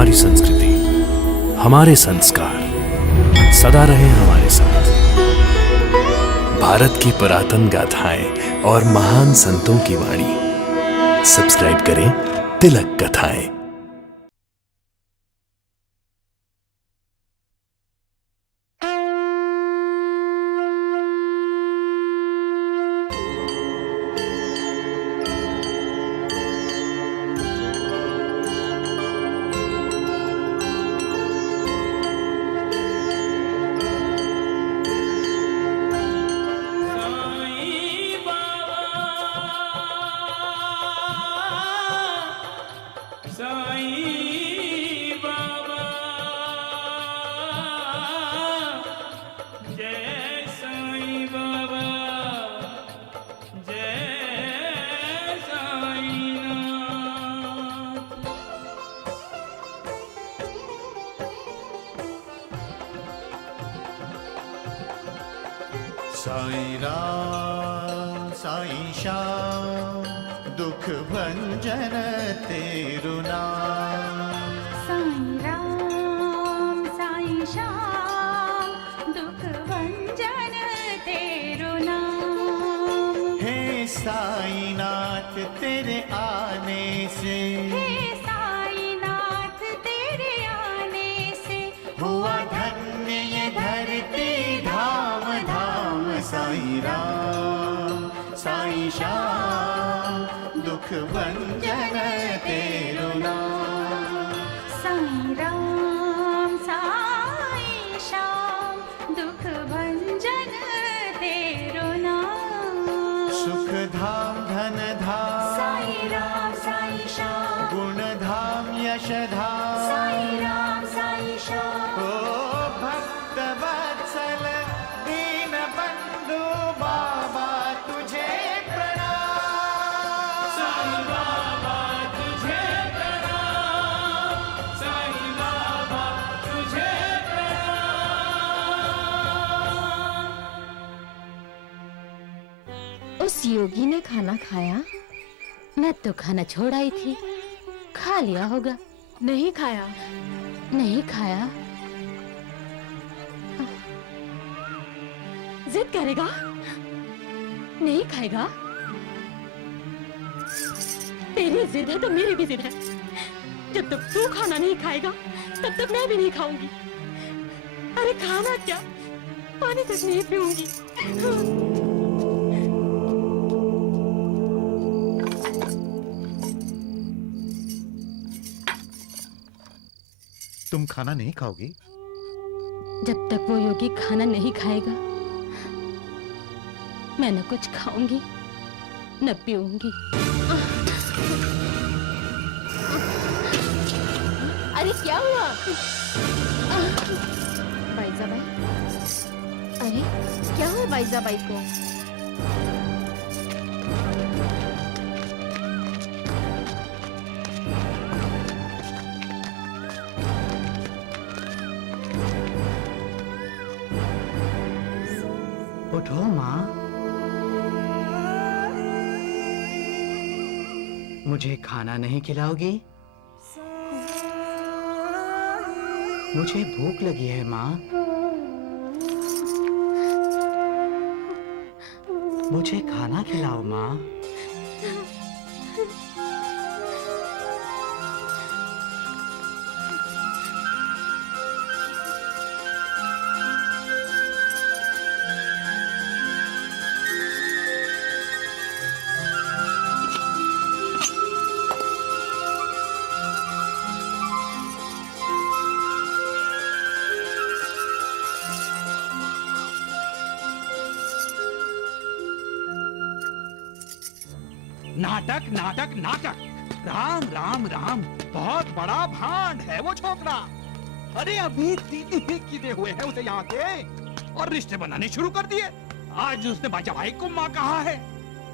हमारी संस्कृति, हमारे संस्कार सदा रहे हमारे साथ। भारत की पुरातन गाथाएं और महान संतों की वाणी। सब्सक्राइब करें तिलक कथाएं। साईं राम साईं श्याम दुख भंजन तेरु नाम। साईं राम साईं श्याम दुख भंजन तेरु नाम। हे साईं नाथ तेरे आने से, हे साईं नाथ तेरे आने से हुआ धन्य ये धरती धाम धाम। साईं राम साईं श्याम दुख भंजन तेरु नाम। साईं राम साईं श्याम दुख भंजन तेरु नाम। सुख धाम धन धाम साईं राम साईं श्याम गुण धाम यश धाम। साईं राम साईं श्याम ओ भक्त वत्सल दीन बंधु बाबा तुझे प्रणाम। साईं बाबा तुझे प्रणाम। साईं बाबा तुझे प्रणाम। उस योगी ने खाना खाया? मैं तो खाना छोड़ आई थी। खा लिया होगा। नहीं खाया। नहीं खाया? जिद करेगा? नहीं खाएगा? तेरी जिद है तो मेरी भी जिद है। जब तक तू खाना नहीं खाएगा तब तक मैं भी नहीं खाऊंगी। अरे खाना क्या, पानी तक नहीं पीऊंगी। तुम खाना नहीं खाओगी? जब तक वो योगी खाना नहीं खाएगा मैं न कुछ खाऊंगी न पीऊंगी। अरे क्या हुआ? बाईजाबाई, अरे क्या हुआ बाईजाबाई को? उठो माँ, मुझे खाना नहीं खिलाओगी? मुझे भूख लगी है माँ, मुझे खाना खिलाओ माँ। नाटक नाटक नाटक। राम राम राम, बहुत बड़ा भांड है वो छोकरा। अरे अभी 3 दिन किए हुए हैं उसे यहाँ के और रिश्ते बनाने शुरू कर दिए। आज उसने बाजा भाई को माँ कहा है,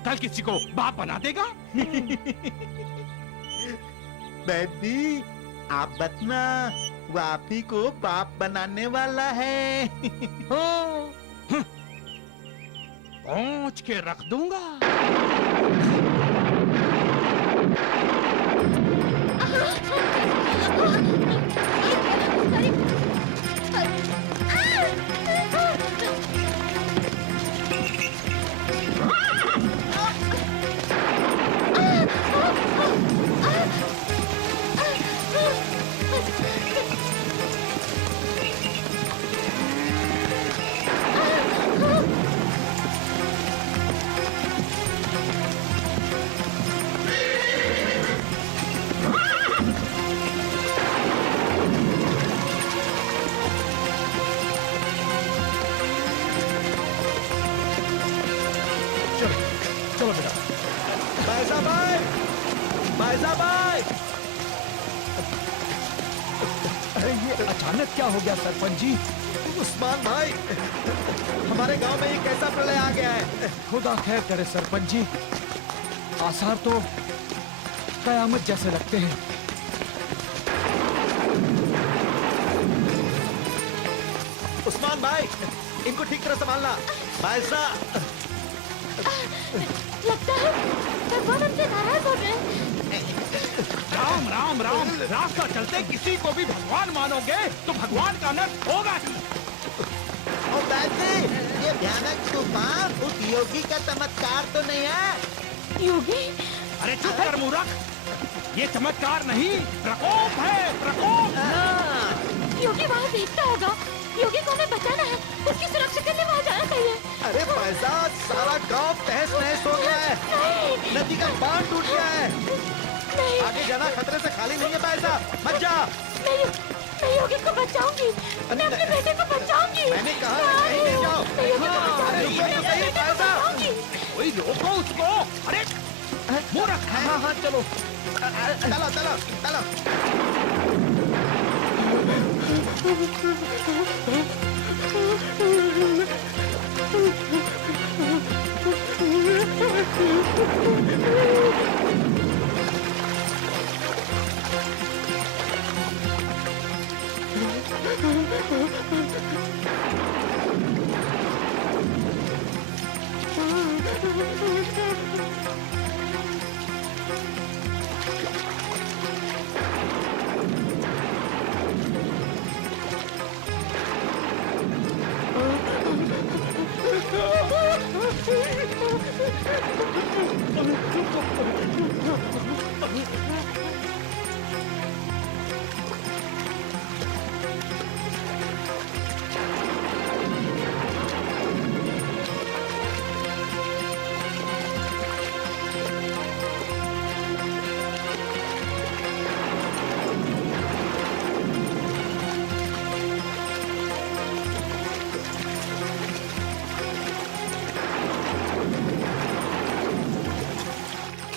कल किसी को बाप बना देगा। बेबी आप बतना, वो आप ही को बाप बनाने वाला है। पहुंच के रख दूंगा। अरे ये अचानक क्या हो गया सरपंच जी? उस्मान भाई, हमारे गांव में ये कैसा प्रलय आ गया है? खुदा खैर करे सरपंच जी, आसार तो कयामत जैसे लगते हैं। उस्मान भाई, इनको ठीक तरह संभालना। भाई साहब, लगता है भगवान हमसे नाराज हो गए। राम राम राम, रास्ता चलते किसी को भी भगवान मानोगे तो भगवान का अनर्थ होगा ही। ओ बैठी, ये भयानक तूफान उस योगी का चमत्कार तो नहीं है? योगी, अरे चुप कर मूर्ख, ये चमत्कार नहीं, प्रकोप है, प्रकोप। योगी वहाँ देखता होगा। योगी को हमें बचाना है, उसकी सुरक्षा के लिए वहाँ जाना चाहिए। अरे पैसा, सारा गांव तहस नहस हो गया है। नहीं, नदी का बांध टूट गया है। नहीं, आगे जाना खतरे से खाली नहीं है पैसा, मत जा। मैं योगी को बचाऊंगी। मैं अपने बेटे को बचाऊंगी। मैंने कहा ना, कहीं नहीं जाओ। मैं योगी को अरे बचाऊंगी। रुको तो सही पैसा। कोई रोको उसको। अरे मूर्ख है। हाँ हाँ चलो, चलो चलो चलो।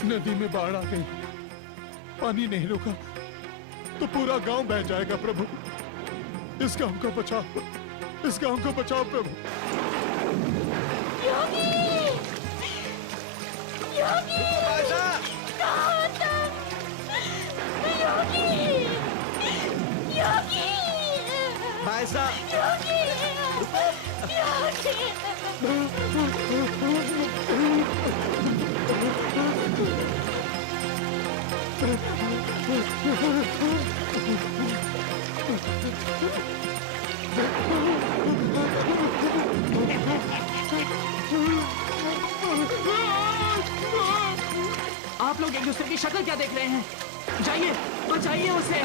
नदी में बाढ़ आ गई, पानी नहीं रुका तो पूरा गांव बह जाएगा प्रभु। इस गांव को बचाओ, इस गांव को बचाओ प्रभु। योगी, योगी, पैसा, कहाँ हो तुम? योगी, योगी, पैसा, योगी, आप लोग एक दूसरे की शक्ल क्या देख रहे हैं? जाइए, बचाइए उसे,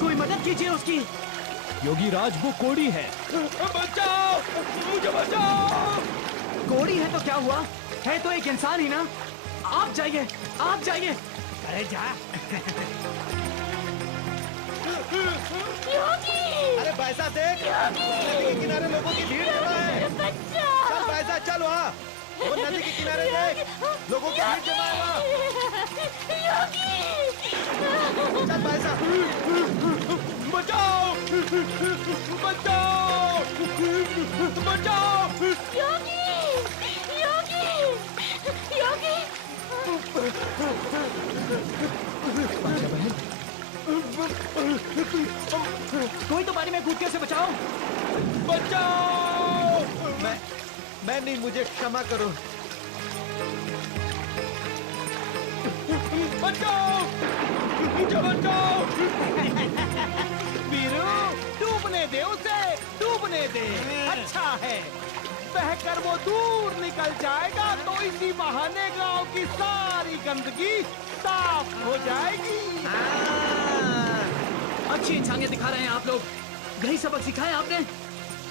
कोई मदद कीजिए उसकी। योगी राज वो कोड़ी है। बचाओ, मुझे बचाओ। कोड़ी है तो क्या हुआ? है तो एक इंसान ही ना। आप जाइए, आप जाइए। अरे जा। योगी, अरे पैसा देख, नदी के किनारे लोगों की भीड़ जमा है। बच्चा, चल पैसा, चल वहाँ, वो नदी के किनारे देख, लोगों की भीड़ जमा है वहाँ। योगी, चल पैसा, बचाओ, बचाओ, बचाओ। योगी, योगी, योगी। कोई तो पानी में कूद के उसे बचाओ। बचाओ। मैं नहीं, मुझे क्षमा करो। बचाओ, मुझे बचाओ। वीरू, डूबने दे उसे, डूबने दे। अच्छा है, बहकर वो दूर निकल जाएगा तो इसी बहाने गांव की सारी गंदगी साफ हो जाएगी। अच्छी इंसानियत दिखा रहे हैं आप लोग। यही सबक सिखाए आपने,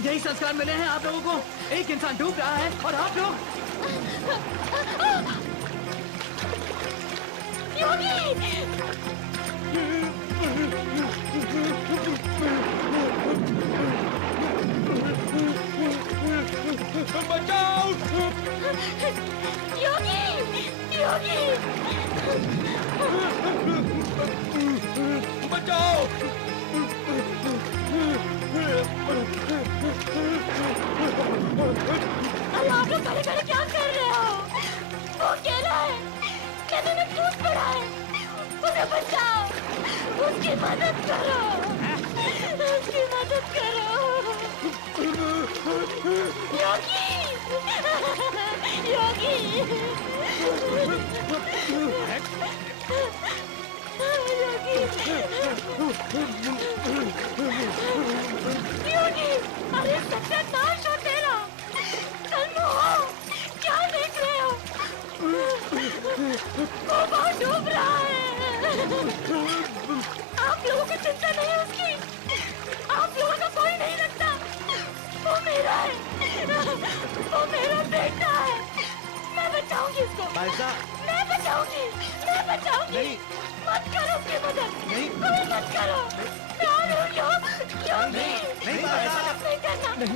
यही संस्कार मिले हैं आप लोगों को। एक इंसान डूब रहा है और आप लोग। बचाओ। योगी, योगी, बचाओ। बहुत बड़ा है, उसे बचाओ, उसकी मदद करो, उसकी मदद करो। योगी, योगी, योगी, अरे सत्यानाश हो तेरा, तन्मू हो, क्या देख रहे हो? वो बहुत डूब रहा है। आप लोगों को चिंता नहीं उसकी, आप लोगों का कोई नहीं लगता, वो मेरा है, वो मेरा बेटा है, मैं बचाऊंगी इसको, मैं बचाऊंगी, मैं बचाऊंगी। नहीं। मत करो उसकी मदद, नहीं, कोई मत करो, क्यों नहीं, नहीं करना, नहीं,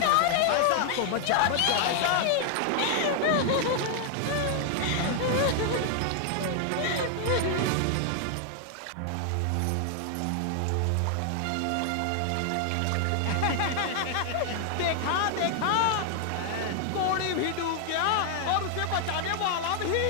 मत जाओ, देखा देखा, कोड़ी भी डूब गया और उसे बचाने वाला भी।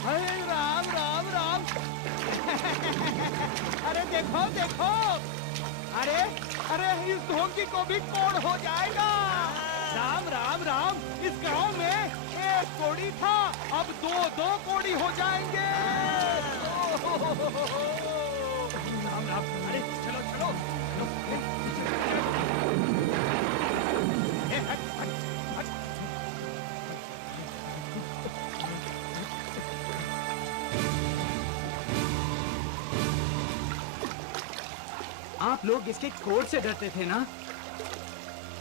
अरे राम राम राम। अरे देखो देखो, अरे अरे इस ढोंगी को भी कोड़ हो जाएगा। राम राम राम, इस गांव में एक कोड़ी था, अब दो कोड़ी हो जाएंगे। राम राम, अरे चलो चलो, आप लोग इसके कोड़ से डरते थे ना?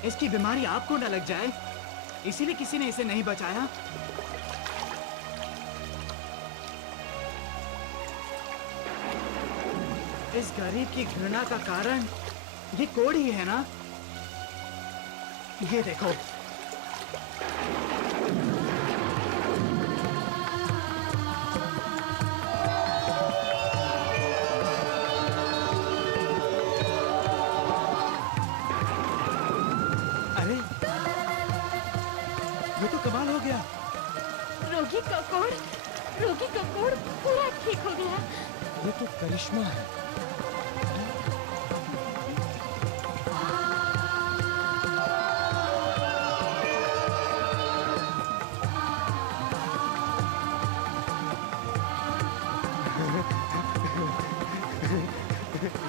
इसकी बीमारी आपको न लग जाए, इसीलिए किसी ने इसे नहीं बचाया। इस गरीब की घृणा का कारण ये कोड़ ही है ना? ये देखो, ये तो कमाल हो गया। रोगी का कोड़ पूरा ठीक हो गया। ये तो करिश्मा है।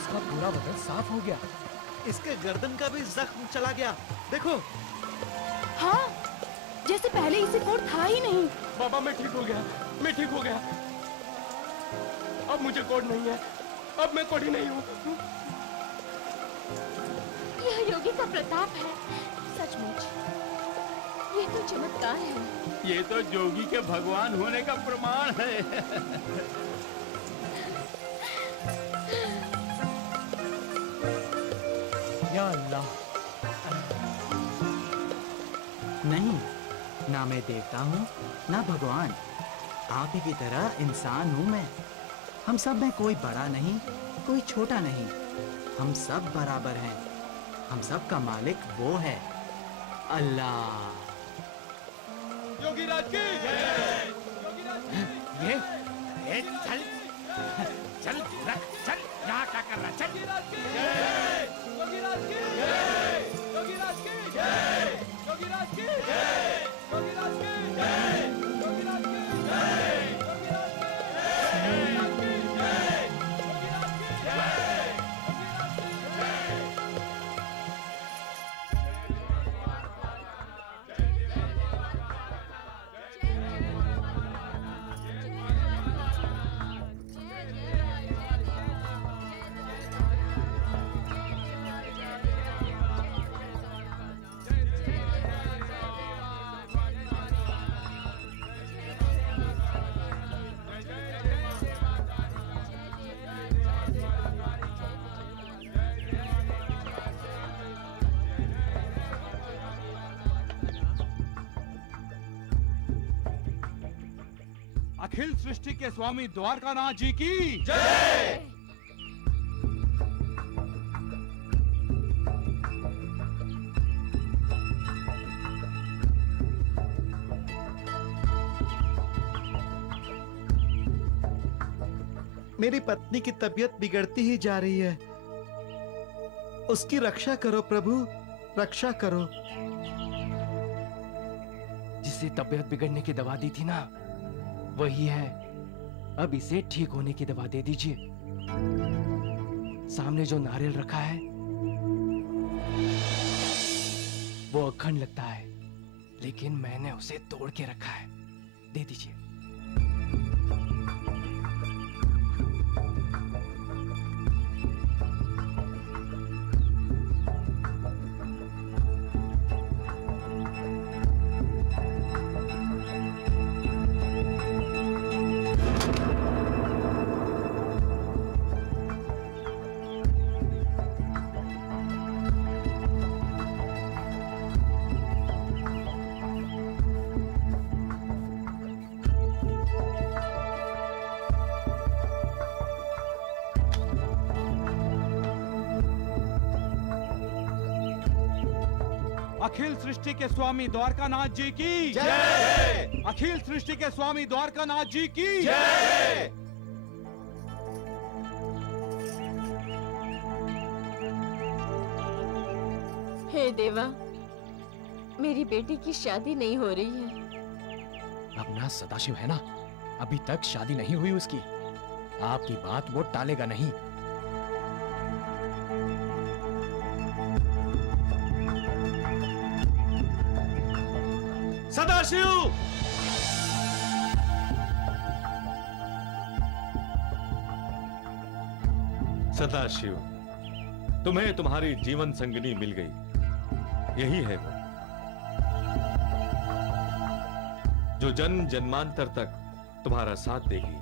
इसका पूरा बदन साफ हो गया। इसके गर्दन का भी जख्म चला गया, देखो। हाँ, जैसे पहले इसे कोड़ था ही नहीं। बाबा मैं ठीक हो गया, मैं ठीक हो गया। अब मुझे कोड़ नहीं है, अब मैं कोड़ी नहीं हूँ। यह योगी का प्रताप है, सचमुच। ये तो चमत्कार है। ये तो जोगी के भगवान होने का प्रमाण है। या अल्लाह। नहीं, ना मैं देवता हूँ ना भगवान, आप ही की तरह इंसान हूँ मैं। हम सब में कोई बड़ा नहीं, कोई छोटा नहीं, हम सब बराबर हैं। हम सब का मालिक वो है, अल्लाह। योगीराज की जय। ये चल चल चल, यहाँ क्या कर रहा? चल। योगीराज की जय, योगीराज की जय, योगीराज की जय, योगीराज की जय, योगीराज की जय, योगीराज की जय, योगीराज की जय, योगीराज की जय। अखिल सृष्टि के स्वामी द्वारकानाथ जी की जय। मेरी पत्नी की तबीयत बिगड़ती ही जा रही है, उसकी रक्षा करो प्रभु, रक्षा करो। जिसे तबीयत बिगड़ने की दवा दी थी ना, वही है। अब इसे ठीक होने की दवा दे दीजिए। सामने जो नारियल रखा है वो अखंड लगता है, लेकिन मैंने उसे तोड़ के रखा है। दे दीजिए। अखिल सृष्टि के स्वामी द्वारकानाथ जी की जय। अखिल सृष्टि के स्वामी द्वारकानाथ जी की जय। हे देवा, मेरी बेटी की शादी नहीं हो रही है। अपना सदाशिव है ना, अभी तक शादी नहीं हुई उसकी। आपकी बात वो टालेगा नहीं। सदाशिव, सदाशिव, तुम्हें तुम्हारी जीवन संगिनी मिल गई। यही है वो जो जन्म जन्मांतर तक तुम्हारा साथ देगी।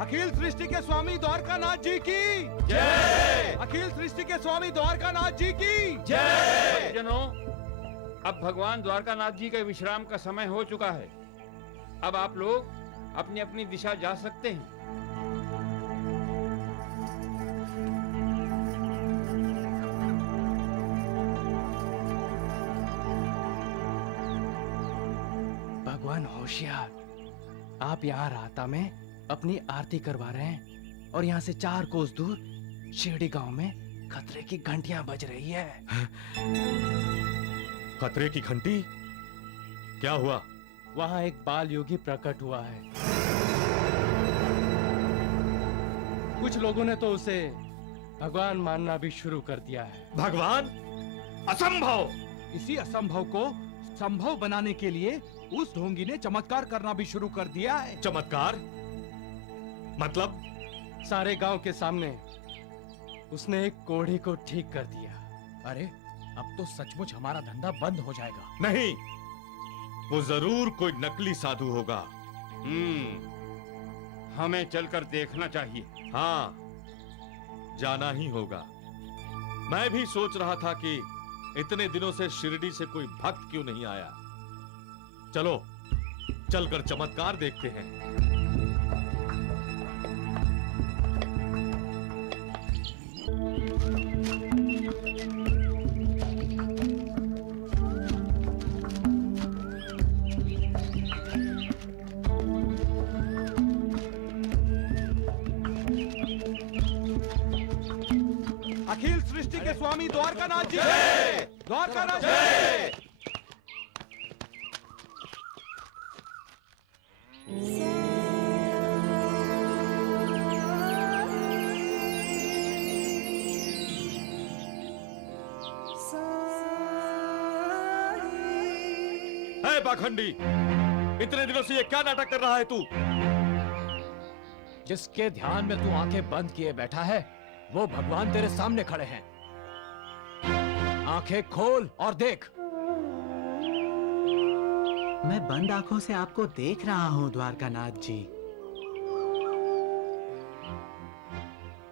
अखिल सृष्टि के स्वामी द्वारकानाथ जी की जय। अखिल सृष्टि के स्वामी द्वारकानाथ जी की जय। जनों, अब भगवान द्वारकानाथ जी के विश्राम का समय हो चुका है। अब आप लोग अपनी अपनी दिशा जा सकते हैं। भगवान होशियार, आप यहाँ राता में अपनी आरती करवा रहे हैं और यहाँ से 4 कोस दूर शिरडी गांव में खतरे की घंटियां बज रही है। खतरे की घंटी? क्या हुआ? वहाँ एक बाल योगी प्रकट हुआ है। कुछ लोगों ने तो उसे भगवान मानना भी शुरू कर दिया है। भगवान? असंभव! इसी असंभव को संभव बनाने के लिए उस ढोंगी ने चमत्कार करना भी शुरू कर दिया है। चमत्कार? मतलब? सारे गांव के सामने उसने एक कोढ़ी को ठीक कर दिया। अरे, अब तो सचमुच हमारा धंधा बंद हो जाएगा। नहीं, वो जरूर कोई नकली साधु होगा। हमें चलकर देखना चाहिए। हाँ, जाना ही होगा। मैं भी सोच रहा था कि इतने दिनों से शिरडी से कोई भक्त क्यों नहीं आया। चलो, चलकर चमत्कार देखते हैं। अखिल सृष्टि के स्वामी द्वारकानाथ जी जय। द्वारकानाथ जी जय। है पाखंडी, इतने दिनों से ये क्या नाटक कर रहा है तू? जिसके ध्यान में तू आंखें बंद किए बैठा है, वो भगवान तेरे सामने खड़े हैं। आंखें खोल और देख। मैं बंद आंखों से आपको देख रहा हूँ द्वारकानाथ जी।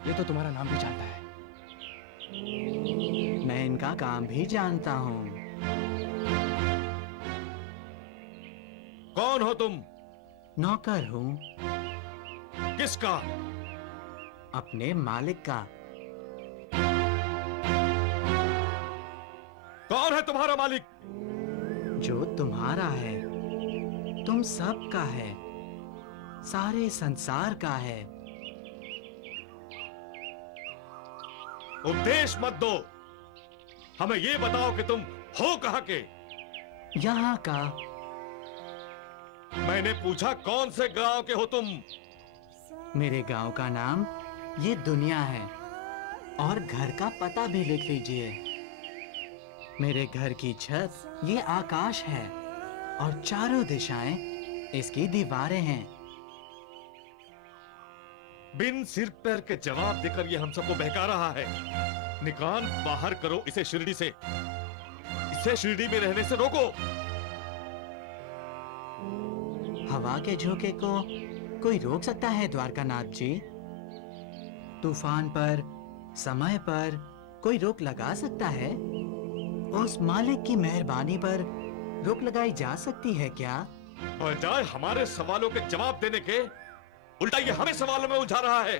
ये तो तुम्हारा नाम भी जानता है। मैं इनका काम भी जानता हूँ। कौन हो तुम? नौकर हूँ। किसका? अपने मालिक का। कौन है तुम्हारा मालिक? जो तुम्हारा है, तुम सब का है, सारे संसार का है। उपदेश मत दो, हमें ये बताओ कि तुम हो कहां के? यहाँ का। मैंने पूछा कौन से गांव के हो तुम? मेरे गांव का नाम ये दुनिया है, और घर का पता भी लिख लीजिए। मेरे घर की छत ये आकाश है, और चारों दिशाएं इसकी दीवारें हैं। बिन सिर पैर के जवाब देकर ये हम सबको बहका रहा है। निकाल बाहर करो इसे शिरडी से, इसे शिरडी में रहने से रोको। हवा के झोंके को कोई रोक सकता है द्वारकानाथ जी? तूफान पर, समय पर कोई रोक लगा सकता है? उस मालिक की मेहरबानी पर रोक लगाई जा सकती है क्या? बजाय हमारे सवालों के जवाब देने के, उल्टा ये हमें सवालों में उलझा रहा है।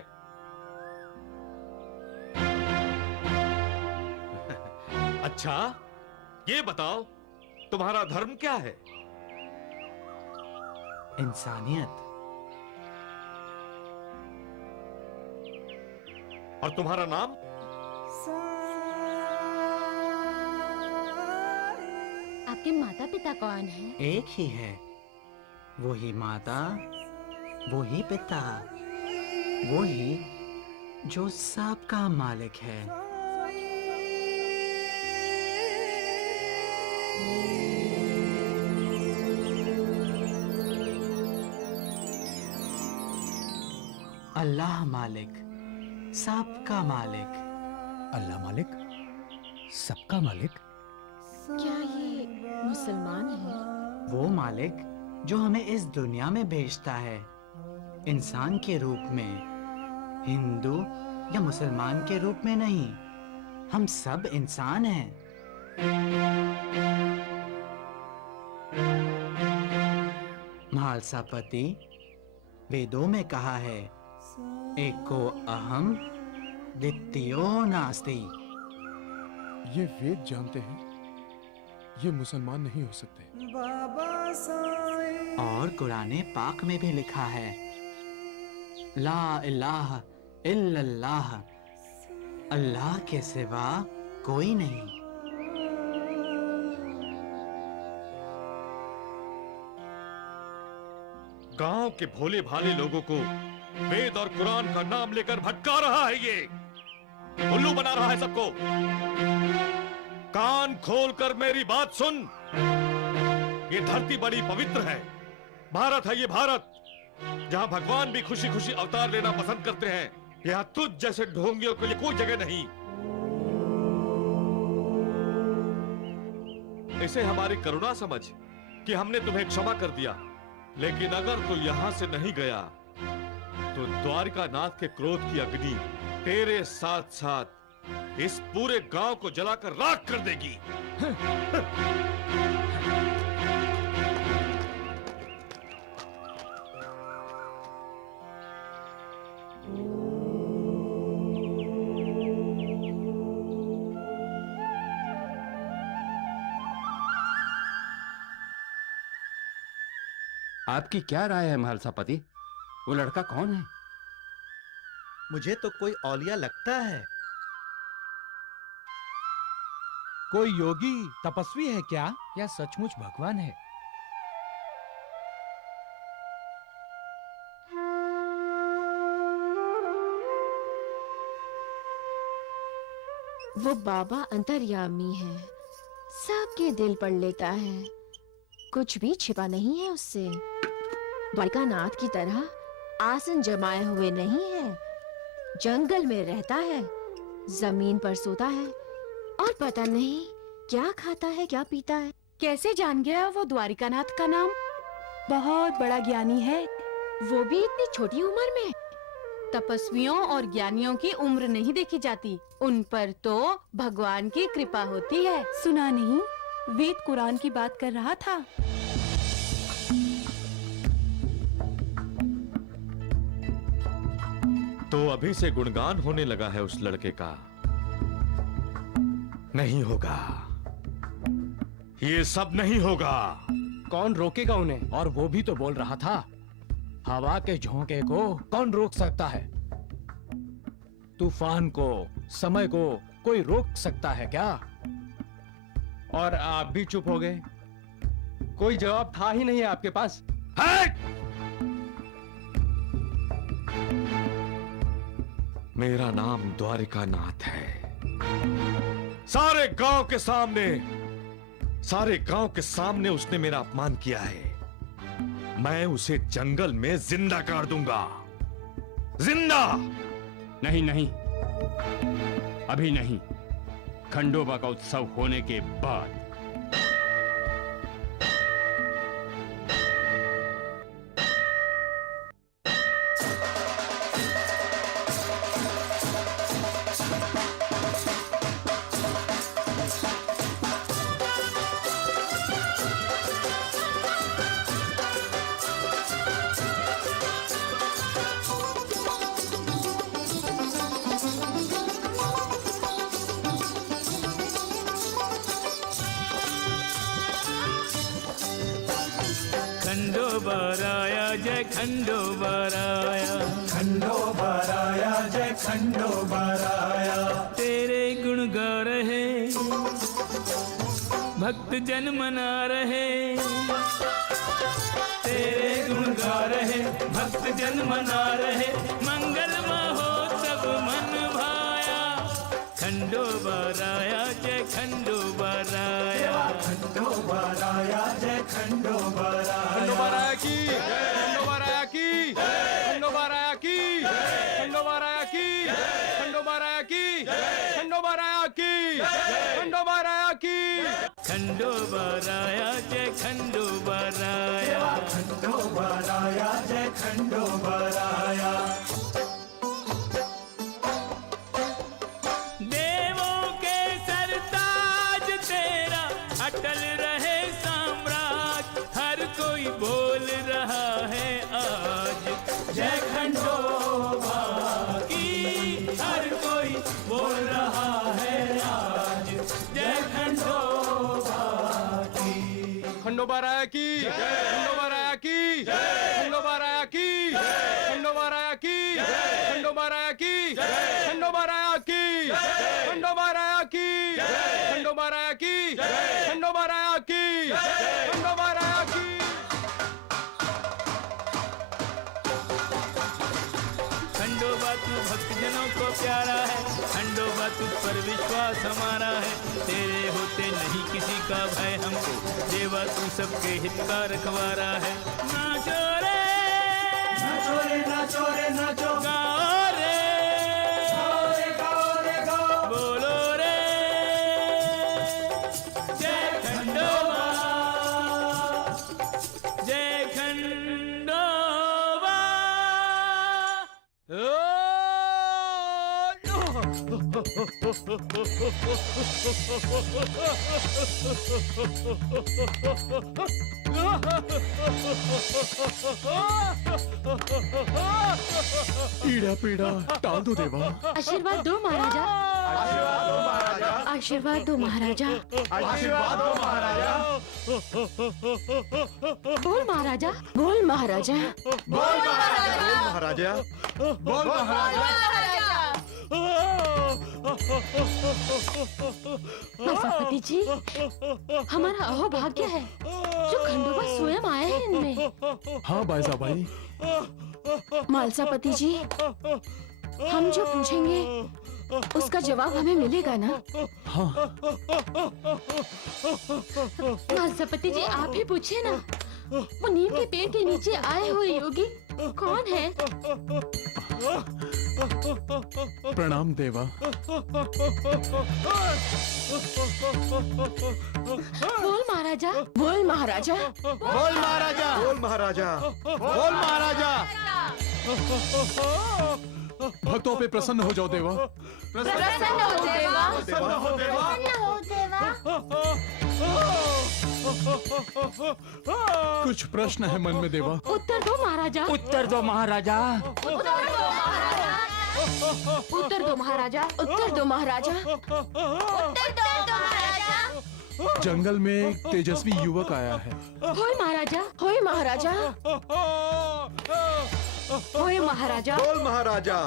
अच्छा, ये बताओ तुम्हारा धर्म क्या है? इंसानियत। और तुम्हारा नाम? आपके माता पिता कौन है? एक ही है, वही माता, वही पिता, वही जो सबका मालिक है। अल्लाह मालिक, सबका मालिक। अल्लाह मालिक, सबका मालिक। क्या ये मुसलमान है? वो मालिक जो हमें इस दुनिया में भेजता है, इंसान के रूप में, हिंदू या मुसलमान के रूप में नहीं। हम सब इंसान हैं। महालसापति, वेदों में कहा है, एको अहम द्वितीयो नास्ति। ये वेद जानते हैं, ये मुसलमान नहीं हो सकते। और कुरान पाक में भी लिखा है, ला इलाहा इल्लल्लाह, अल्लाह के सिवा कोई नहीं। गांव के भोले भाले लोगों को वेद और कुरान का नाम लेकर भटका रहा है। ये उल्लू बना रहा है सबको। कान खोलकर मेरी बात सुन। ये धरती बड़ी पवित्र है, भारत है ये भारत, जहां भगवान भी खुशी खुशी अवतार लेना पसंद करते हैं। यहाँ तुझ जैसे ढोंगियों के लिए कोई जगह नहीं। इसे हमारी करुणा समझ कि हमने तुम्हें क्षमा कर दिया, लेकिन अगर तू यहां से नहीं गया तो द्वारिकानाथ के क्रोध की अग्नि तेरे साथ साथ इस पूरे गांव को जलाकर राख कर देगी। आपकी क्या राय है महालसापति? वो लड़का कौन है? मुझे तो कोई औलिया लगता है। कोई योगी तपस्वी है क्या, या सचमुच भगवान है? वो बाबा अंतर्यामी है, सबके दिल पढ़ लेता है, कुछ भी छिपा नहीं है उससे। द्वारिकानाथ की तरह आसन जमाए हुए नहीं है, जंगल में रहता है, जमीन पर सोता है, और पता नहीं क्या खाता है क्या पीता है। कैसे जान गया वो द्वारिकानाथ का नाम? बहुत बड़ा ज्ञानी है। वो भी इतनी छोटी उम्र में। तपस्वियों और ज्ञानियों की उम्र नहीं देखी जाती, उन पर तो भगवान की कृपा होती है। सुना नहीं, वेद कुरान की बात कर रहा था। अभी से गुणगान होने लगा है उस लड़के का। नहीं होगा, ये सब नहीं होगा। कौन रोकेगा उन्हें? और वो भी तो बोल रहा था, हवा के झोंके को कौन रोक सकता है? तूफान को, समय को कोई रोक सकता है क्या? और आप भी चुप हो गए। कोई जवाब था ही नहीं आपके पास। मेरा नाम द्वारिकानाथ है। सारे गांव के सामने उसने मेरा अपमान किया है। मैं उसे जंगल में जिंदा कर दूंगा, जिंदा। नहीं नहीं, अभी नहीं, खंडोबा का उत्सव होने के बाद। खंडोबाराया जय खंडोबाराया, खंडोबाराया जय खंडोबाराया। तेरे गुण गा रहे भक्त जन मना रहे, तेरे गुण गा रहे भक्त जन मना रहे। मंगल महोत्सव मन भाया, खंडोबाराया जय खंडोबाराया, खंडोबाराया जय खंडोबाराया। खंडोबाराया की, खंडोबाराया की, खंडोबाराया की, खंडोबाराया की, खंडोबाराया की, खंडोबाराया की, खंडोबाराया की। खंडोबाराया जय खंडोबाराया, खंडोबाराया जय खंडोबाराया। देवों के सरताज तेरा अटल रहे साम्राज्य, हर कोई बोल रहा है आज जय खंडोबा की, हर कोई बोल रहा है आज जय खंडोबा की। खंडोबाराया की, खंडोबाराया की, खंडोबाराया की, खंडोबाराया की, खंडोबाराया की, खंडोबाराया की, खंडोबाराया की, खंडोबाराया की, खंडोबाराया की, खंडोबाराया की। खंडोबा तू भक्तजनों को प्यारा है, खंडोबा तुझ पर विश्वास हमारा है। तेरे होते नहीं किसी का भय हमको, देवा तू सबके हित का रखवारा है। नाचो रे नाचो रे नाचो रे नाचो, गाओ रे गाओ रे गाओ रे गाओ, बोलो रे जय खंडोबा, जय खंडोबा। पीड़ा पीड़ा टाल दो देवा। आशीर्वाद दो महाराजा, आशीर्वाद दो महाराजा, आशीर्वाद दो महाराजा। आशीर्वाद दो महाराजा। बोल महाराजा, बोल महाराजा, बोल महाराजा, बोल महाराजा। प्रजापति जी, हमारा अहोभाग्य है जो खंडोबा स्वयं आए हैं इनमें। हाँ बायजा भाई। मालसापति जी, हम जो पूछेंगे उसका जवाब हमें मिलेगा ना? हाँ। मालसापति जी, आप ही पूछिए ना, वो नीम के पेड़ के नीचे आए हुए योगी कौन है? प्रणाम देवा। बोल महाराजा, बोल महाराजा, बोल महाराजा, बोल महाराजा, बोल महाराजा। भक्तों पे प्रसन्न हो जाओ देवा। प्रसन्न हो देवा, प्रसन्न हो देवा। कुछ प्रश्न है मन में देवा। उत्तर दो महाराजा, उत्तर दो महाराजा, उत्तर दो महाराजा। उत्तर दो महाराजा, उत्तर दो महाराजा, उत्तर दो महाराजा। जंगल में एक तेजस्वी युवक आया है। होय महाराजा, होय महाराजा, होय महाराजा, बोल महाराजा,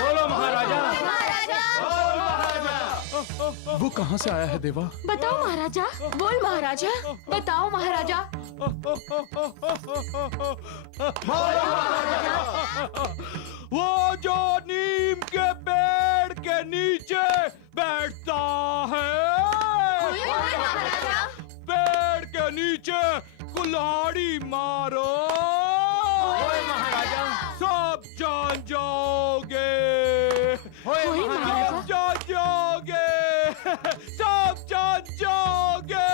बोलो महाराजा। वो कहाँ से आया है देवा? बताओ महाराजा, बोल महाराजा, बताओ महाराजा। वो जो नीम के पेड़ के नीचे बैठता है, पेड़ के नीचे कुल्हाड़ी मारो, सब जान जाओगे, सब जान जाओगे, सब जान जाओगे।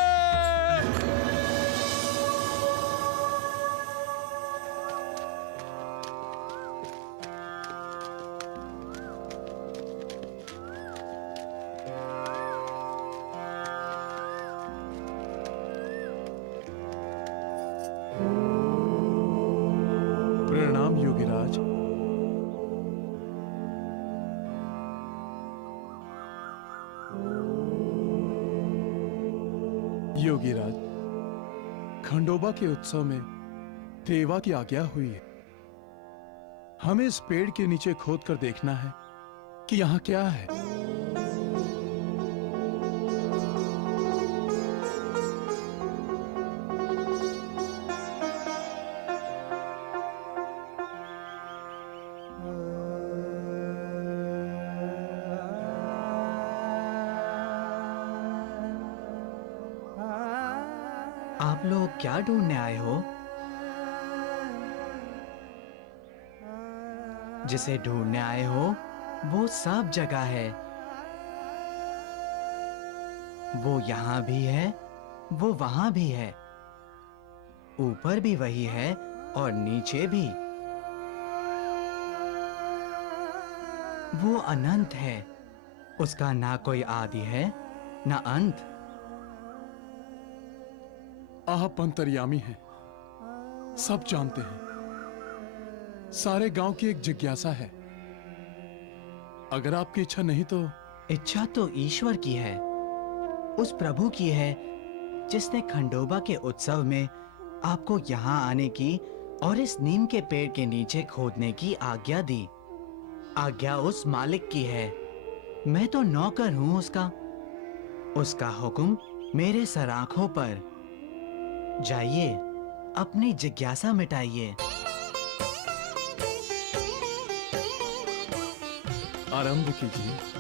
प्रणाम योगीराज। योगीराज, खंडोबा के उत्सव में देवा की आज्ञा हुई है। हमें इस पेड़ के नीचे खोद कर देखना है कि यहाँ क्या है। आप लोग क्या ढूंढने आए हो? जिसे ढूंढने आए हो वो सब जगह है। वो यहाँ भी है, वो वहां भी है, ऊपर भी वही है और नीचे भी। वो अनंत है, उसका ना कोई आदि है ना अंत। आप अंतर्यामी हैं, सब जानते हैं। सारे गांव की एक जिज्ञासा है। अगर आपकी इच्छा नहीं तो? इच्छा तो ईश्वर की है, उस प्रभु की है जिसने खंडोबा के उत्सव में आपको यहाँ आने की और इस नीम के पेड़ के नीचे खोदने की आज्ञा दी। आज्ञा उस मालिक की है, मैं तो नौकर हूँ उसका। उसका हुक्म मेरे सर आंखों पर। जाइए, अपनी जिज्ञासा मिटाइए। आरंभ कीजिए।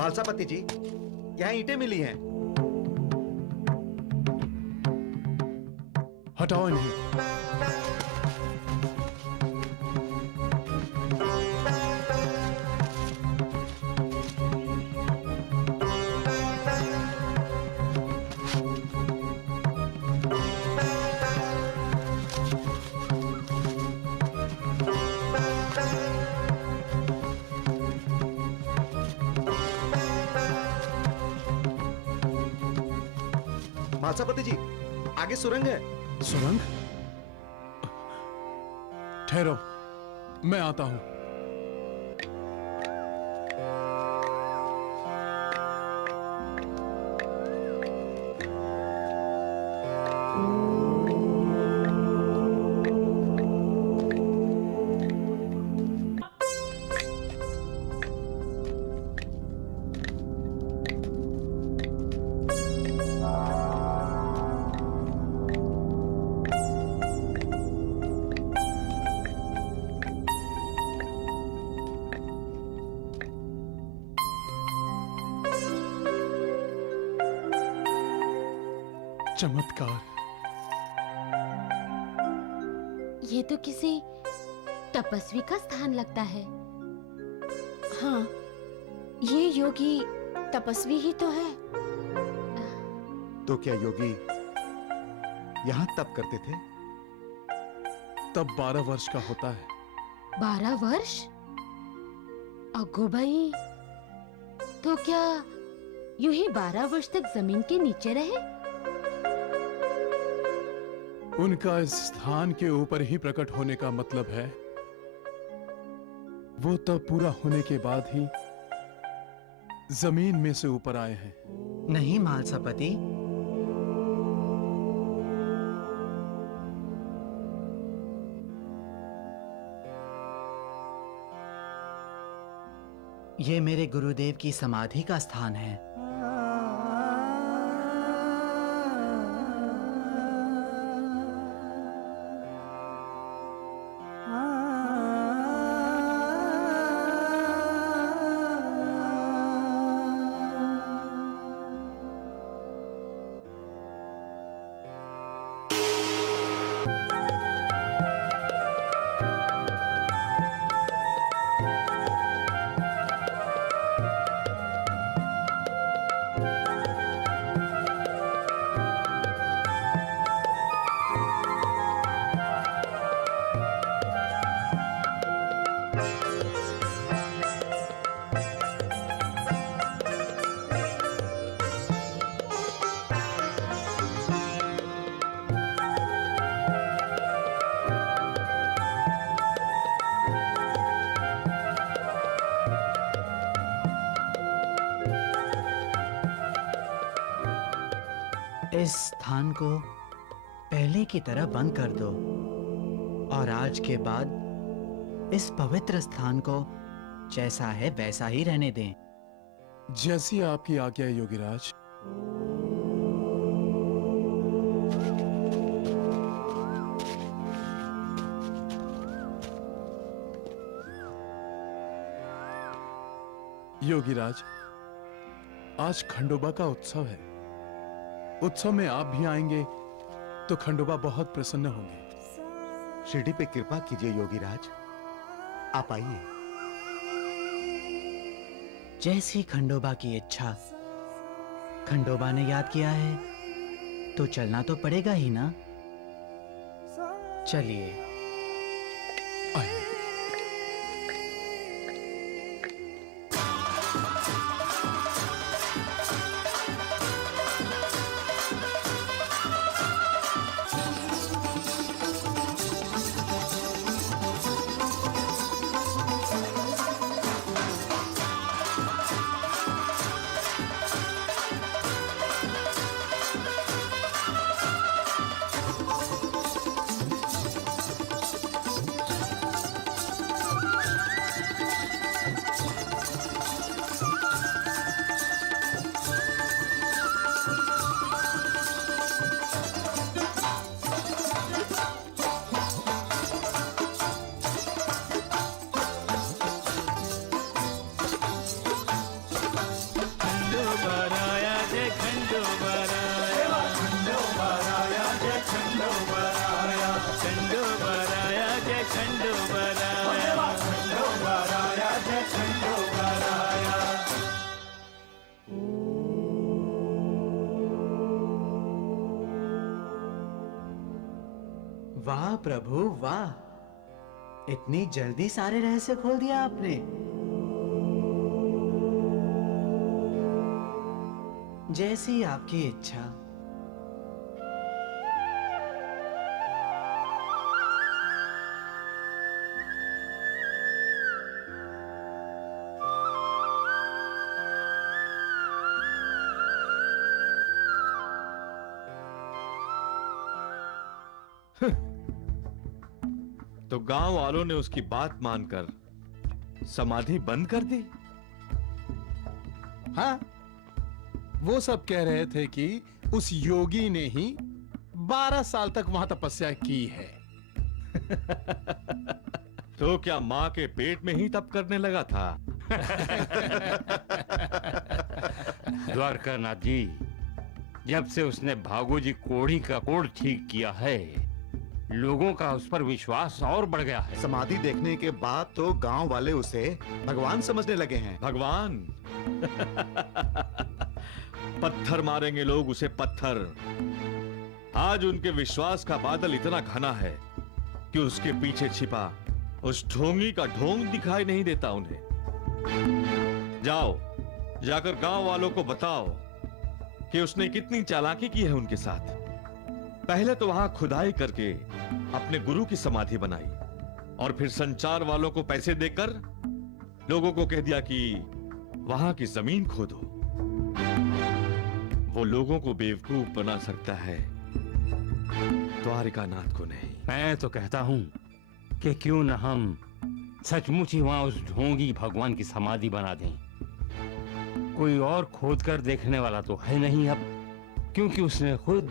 मालसापति जी, यहाँ ईंटें मिली हैं। हटाओ इन्हें। मालसापति जी, आगे सुरंग है। सुरंग? ठहरो, मैं आता हूं। चमत्कार। ये तो किसी तपस्वी का स्थान लगता है। हाँ, ये योगी तपस्वी ही तो है। तो क्या योगी यहाँ तप करते थे? तब 12 वर्ष का होता है। 12 वर्ष? अगो भाई, तो क्या यूं ही 12 वर्ष तक जमीन के नीचे रहे? उनका इस स्थान के ऊपर ही प्रकट होने का मतलब है वो तब पूरा होने के बाद ही जमीन में से ऊपर आए हैं। नहीं मालसापति, ये मेरे गुरुदेव की समाधि का स्थान है। इस स्थान को पहले की तरह बंद कर दो और आज के बाद इस पवित्र स्थान को जैसा है वैसा ही रहने दें। जैसी आपकी आज्ञा है योगीराज। योगीराज, आज खंडोबा का उत्सव है। उत्सव में आप भी आएंगे तो खंडोबा बहुत प्रसन्न होंगे। शिरडी पे कृपा कीजिए योगीराज, आप आइए। जैसी खंडोबा की इच्छा। खंडोबा ने याद किया है तो चलना तो पड़ेगा ही ना। चलिए। वाह प्रभु वाह, इतनी जल्दी सारे रहस्य खोल दिया आपने। जैसी आपकी इच्छा। तो गांव वालों ने उसकी बात मानकर समाधि बंद कर दी। हाँ, वो सब कह रहे थे कि उस योगी ने ही 12 साल तक वहां तपस्या की है। तो क्या मां के पेट में ही तप करने लगा था? द्वारकानाथ जी, जब से उसने भागोजी कोढ़ी का कोढ़ ठीक किया है, लोगों का उस पर विश्वास और बढ़ गया है। समाधि देखने के बाद तो गांव वाले उसे भगवान समझने लगे हैं। भगवान? पत्थर मारेंगे लोग उसे, पत्थर। आज उनके विश्वास का बादल इतना घना है कि उसके पीछे छिपा उस ढोंगी का ढोंग दिखाई नहीं देता उन्हें। जाओ, जाकर गांव वालों को बताओ कि उसने कितनी चालाकी की है उनके साथ। पहले तो वहां खुदाई करके अपने गुरु की समाधि बनाई और फिर संचार वालों को पैसे देकर लोगों को कह दिया कि वहां की जमीन खोदो। वो लोगों को बेवकूफ बना सकता है, द्वारिकानाथ को नहीं। मैं तो कहता हूं कि क्यों न हम सचमुच ही वहां उस ढोंगी भगवान की समाधि बना दें। कोई और खोद कर देखने वाला तो है नहीं अब, क्योंकि उसने खुद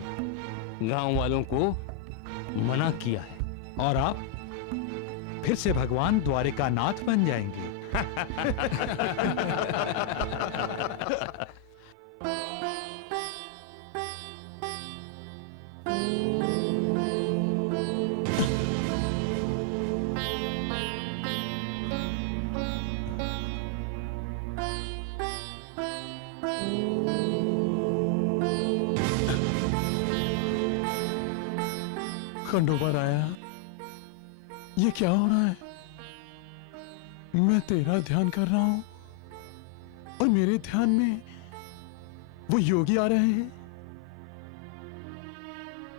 गांव वालों को मना किया है। और आप फिर से भगवान द्वारिकानाथ बन जाएंगे। खंडोबा राया, ये क्या हो रहा है? मैं तेरा ध्यान कर रहा हूं और मेरे ध्यान में वो योगी आ रहे हैं।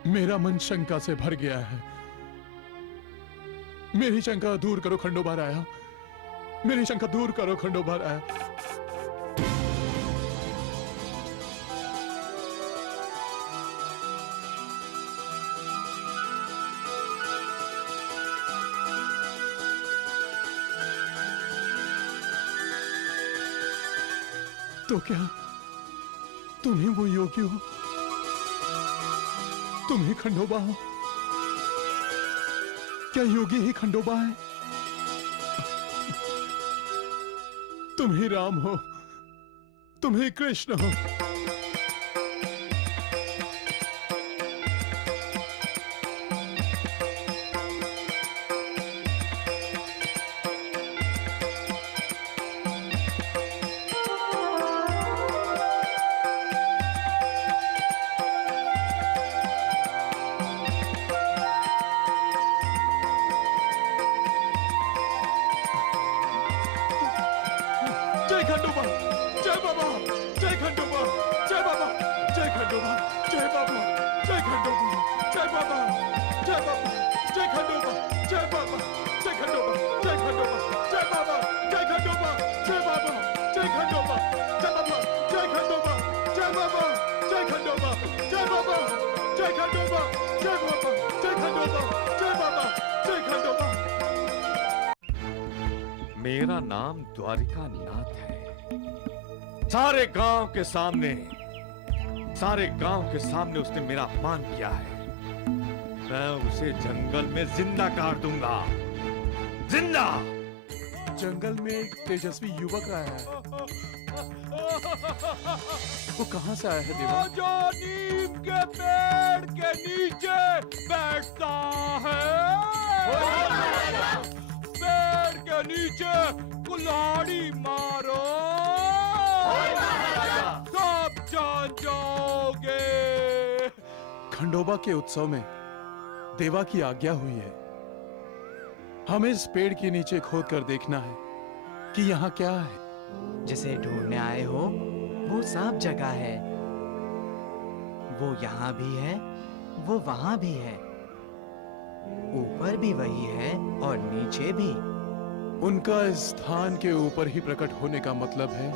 मेरा मन शंका से भर गया है। मेरी शंका दूर करो खंडोबा राया, मेरी शंका दूर करो खंडोबा राया। तो क्या तुम ही वो योगी हो? तुम ही खंडोबा हो? क्या योगी ही खंडोबा है? तुम ही राम हो, तुम ही कृष्ण हो। जय खंडोबा, जय बाबा, जय खंडोबा, जय बाबा, जय खंडोबा, जय बाबा, जय खंडोबा, जय बाबा, जय बाबा, जय खंडोबा, जय बाबा, जय खंडोबा, जय खंडोबा, जय बाबा, जय खंडोबा, जय बाबा, जय खंडोबा, जय बाबा, जय खंडोबा, जय बाबा, जय खंडोबा, जय बाबा, जय खंडोबा, जय बाबा, जय खंडोबा, जय बाबा, जय खंडोबा। मेरा नाम द्वारिकानाथ है। सारे गांव के सामने उसने मेरा अपमान किया है। मैं उसे जंगल में जिंदा काट दूंगा, जिंदा। जंगल में एक तेजस्वी युवक आया है। वो कहां से आया है देवा? जो नीम के पेड़ के नीचे बैठता है, पेड़ के नीचे कुल्हाड़ी मारो, सब जान जाओगे। खंडोबा के उत्सव में देवा की आज्ञा हुई है। हमें इस पेड़ के नीचे खोद कर देखना है कि यहाँ क्या है। जिसे ढूंढने आए हो वो सब जगह है। वो यहाँ भी है, वो वहां भी है, ऊपर भी वही है और नीचे भी। उनका इस स्थान के ऊपर ही प्रकट होने का मतलब है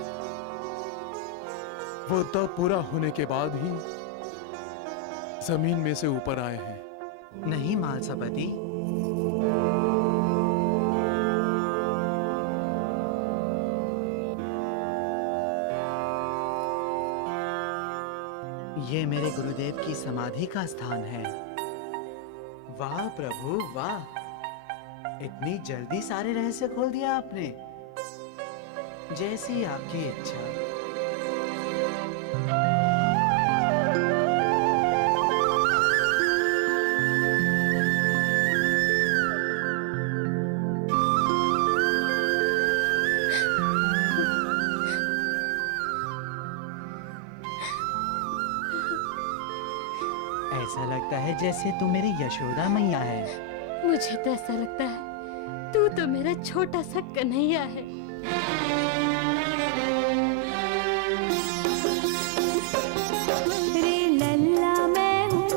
वो तब पूरा होने के बाद ही जमीन में से ऊपर आए हैं। नहीं मालसापति, ये मेरे गुरुदेव की समाधि का स्थान है। वाह प्रभु वाह, इतनी जल्दी सारे रहस्य खोल दिया आपने। जैसी आपकी इच्छा। ऐसा लगता है जैसे तू मेरी यशोदा मैया है। मुझे तो ऐसा लगता है तू तो मेरा छोटा सा कन्हैया है। रे लल्ला मैं हूँ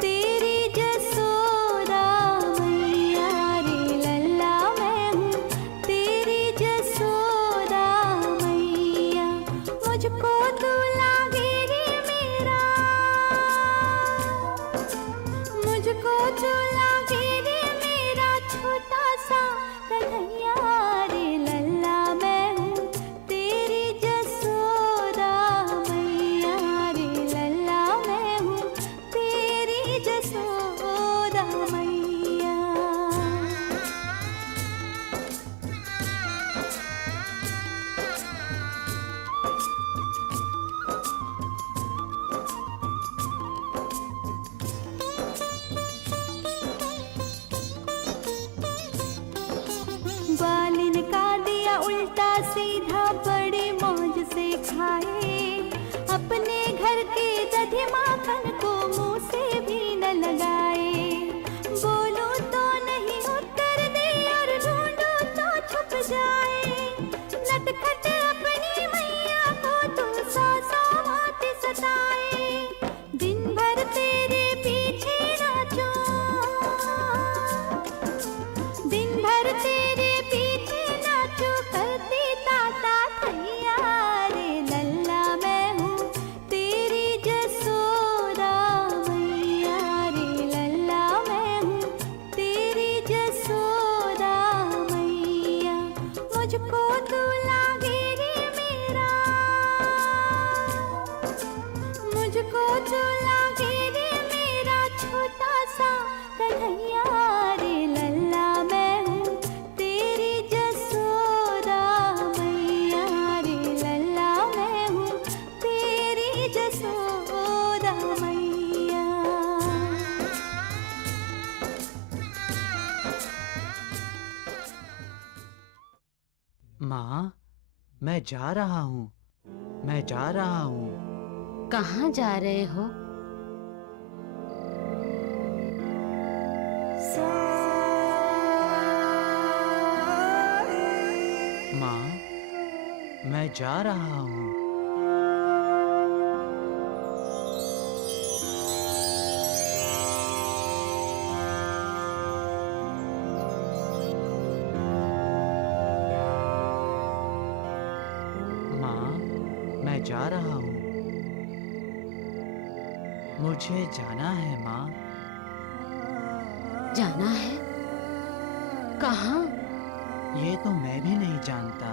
तेरी जसोदा मैया, रे लल्ला मैं हूँ तेरी जसोदा मैया। मुझको तू लागे रे मेरा, मुझको तू लागे रे मेरा छोटा सा कन्हैया। रे लल्ला मैं हूँ तेरी जसोदा मैया, रे लल्ला मैं हूँ तेरी जसोदा मैया। बालिन का दिया उल्टा सीधा बड़ी मौज से खाए, अपने घर के दधि माखन को मुंह से भी न लगाए। बोलो तो नहीं उत्तर दे और ढूंढो तो छुप जाए। नटखट अपनी मैया को तू सौ सौ बात सताए। दिन भर तेरे पीछे नाचो, दिन भर तेरे पीछे नाचो करती ताता थैया। रे लल्ला मैं हूँ तेरी जसोदा मैया, रे लल्ला मैं हूँ तेरी जसोदा मैया। मुझको तू लागे रे मेरा, मुझको तू लागे रे मेरा छोटा सा कन्हैया। रे लल्ला मैं हूँ तेरी जसोदा मैया, रे लल्ला मैं हूँ तेरी जसोदा मैया। माँ, मैं जा रहा हूँ, मैं जा रहा हूँ। कहाँ जा रहे हो? माँ, मैं जा रहा हूँ। माँ, मैं जा रहा हूँ। मुझे जाना है माँ। जाना है? कहाँ? ये तो मैं भी नहीं जानता,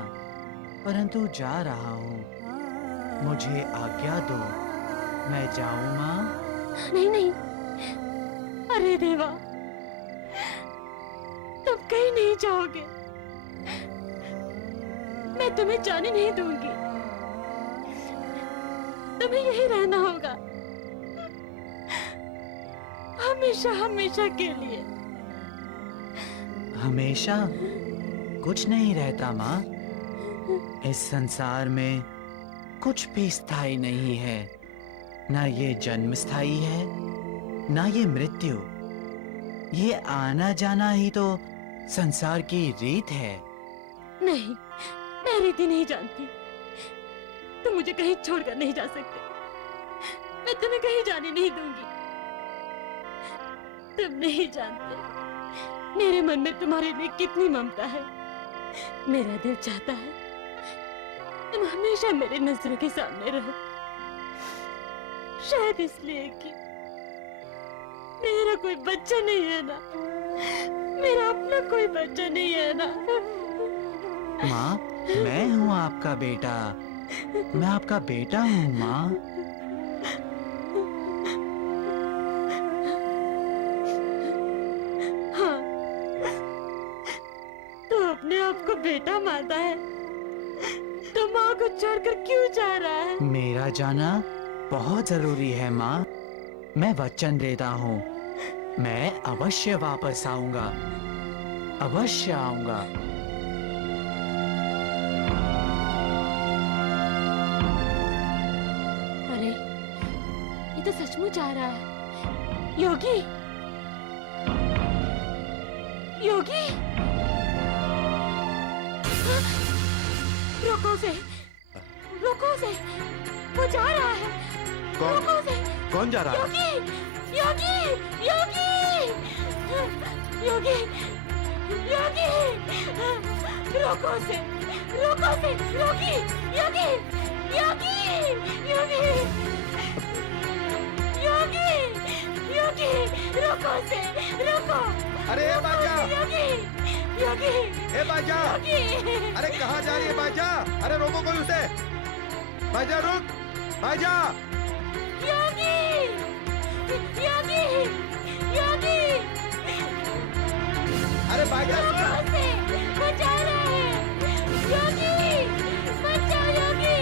परंतु जा रहा हूँ। मुझे आज्ञा दो, मैं जाऊँ माँ? नहीं नहीं, अरे देवा, तुम कहीं नहीं जाओगे। मैं तुम्हें जाने नहीं दूंगी। तुम्हें यही रहना होगा, हमेशा हमेशा के लिए। हमेशा कुछ नहीं रहता माँ। इस संसार में कुछ भी स्थायी नहीं है। ना ये जन्म स्थायी है, ना ये मृत्यु। ये आना जाना ही तो संसार की रीत है। नहीं, मैं रीति नहीं जानती। तुम मुझे कहीं छोड़कर नहीं जा सकते। मैं तुम्हें कहीं जाने नहीं दूंगी। तुम नहीं जानते मेरे मन में तुम्हारे लिए कितनी ममता है। मेरा दिल चाहता है तुम हमेशा मेरे नजरों के सामने रहो। शायद इसलिए कि मेरा कोई बच्चा नहीं है ना, मेरा अपना कोई बच्चा नहीं है ना। माँ, मैं हूँ आपका बेटा। मैं आपका बेटा हूँ माँ। हाँ, तू अपने आप को बेटा मानता है तो माँ को छोड़कर क्यों जा रहा है? मेरा जाना बहुत जरूरी है माँ। मैं वचन देता हूँ, मैं अवश्य वापस आऊंगा, अवश्य आऊंगा। अरे, ये तो सचमुच आ रहा है। योगी, योगी, रोको उसे, रोको उसे, वो जा रहा है। कौन? रोको उसे। कौन जा रहा है? योगी, योगी, योगी, योगी, योगी, रोको उसे, रोको उसे, योगी, योगी, योगी, योगी, योगी, योगी, रोको उसे, रोको। अरे ए बाजा! योगी, योगी, ए बाजा! योगी, अरे कहाँ जा रही है बाजा? अरे रोको कोई उसे! बाजा रुक! बाजा! योगी, योगी, योगी, अरे बाजा रोको उसे, वो जा रहा है। योगी, बचाओ योगी,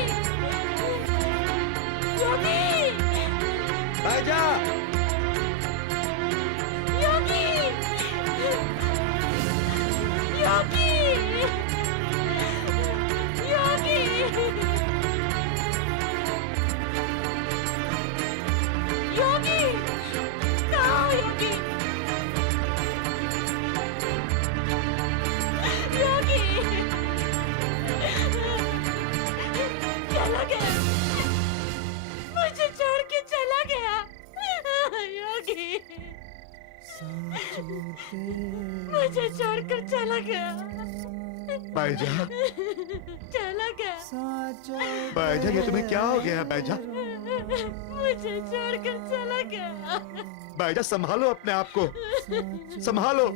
योगी, बाजा! योगी, योगी, योगी, योगी, कहाँ हो योगी? योगी, चला गया, मुझे छोड़ के चला गया। योगी, मुझे छोड़कर चला गया, बाजा! चला गया। बाजा ये तुम्हें क्या हो गया बाजा? मुझे छोड़कर चला गया। बाजा संभालो अपने आप को, संभालो।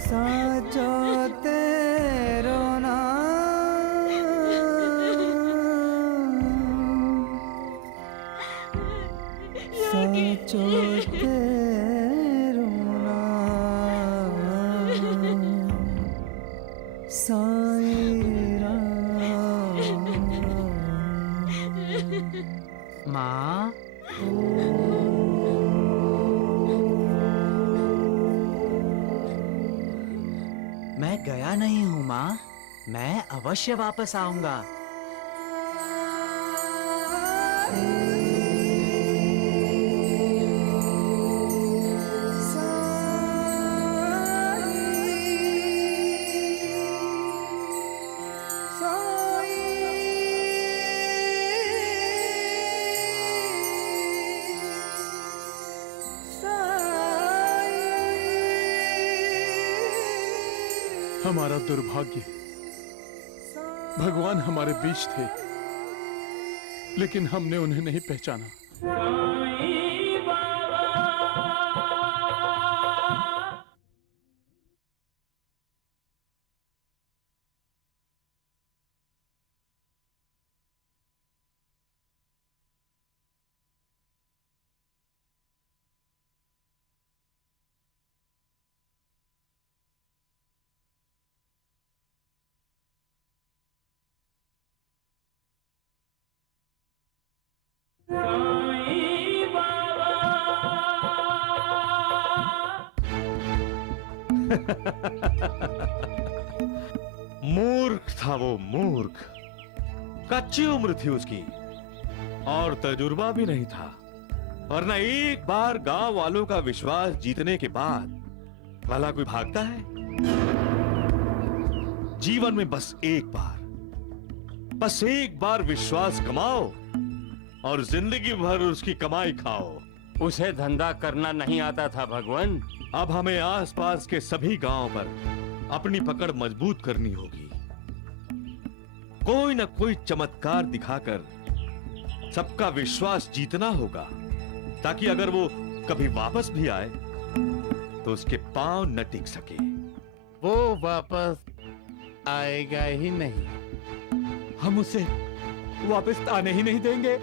साचो तेरो साचो तेरो साईं राम। माँ, मैं गया नहीं हूँ माँ, मैं अवश्य वापस आऊंगा। हमारा दुर्भाग्य, भगवान हमारे बीच थे, लेकिन हमने उन्हें नहीं पहचाना। मूर्ख था वो, मूर्ख। कच्ची उम्र थी उसकी और तजुर्बा भी नहीं था, वरना एक बार गांव वालों का विश्वास जीतने के बाद भला कोई भागता है? जीवन में बस एक बार विश्वास कमाओ और जिंदगी भर उसकी कमाई खाओ। उसे धंधा करना नहीं आता था भगवान। अब हमें आसपास के सभी गांव पर अपनी पकड़ मजबूत करनी होगी। कोई न कोई चमत्कार दिखाकर सबका विश्वास जीतना होगा, ताकि अगर वो कभी वापस भी आए तो उसके पांव न टिक सके। वो वापस आएगा ही नहीं, हम उसे वापस आने ही नहीं देंगे।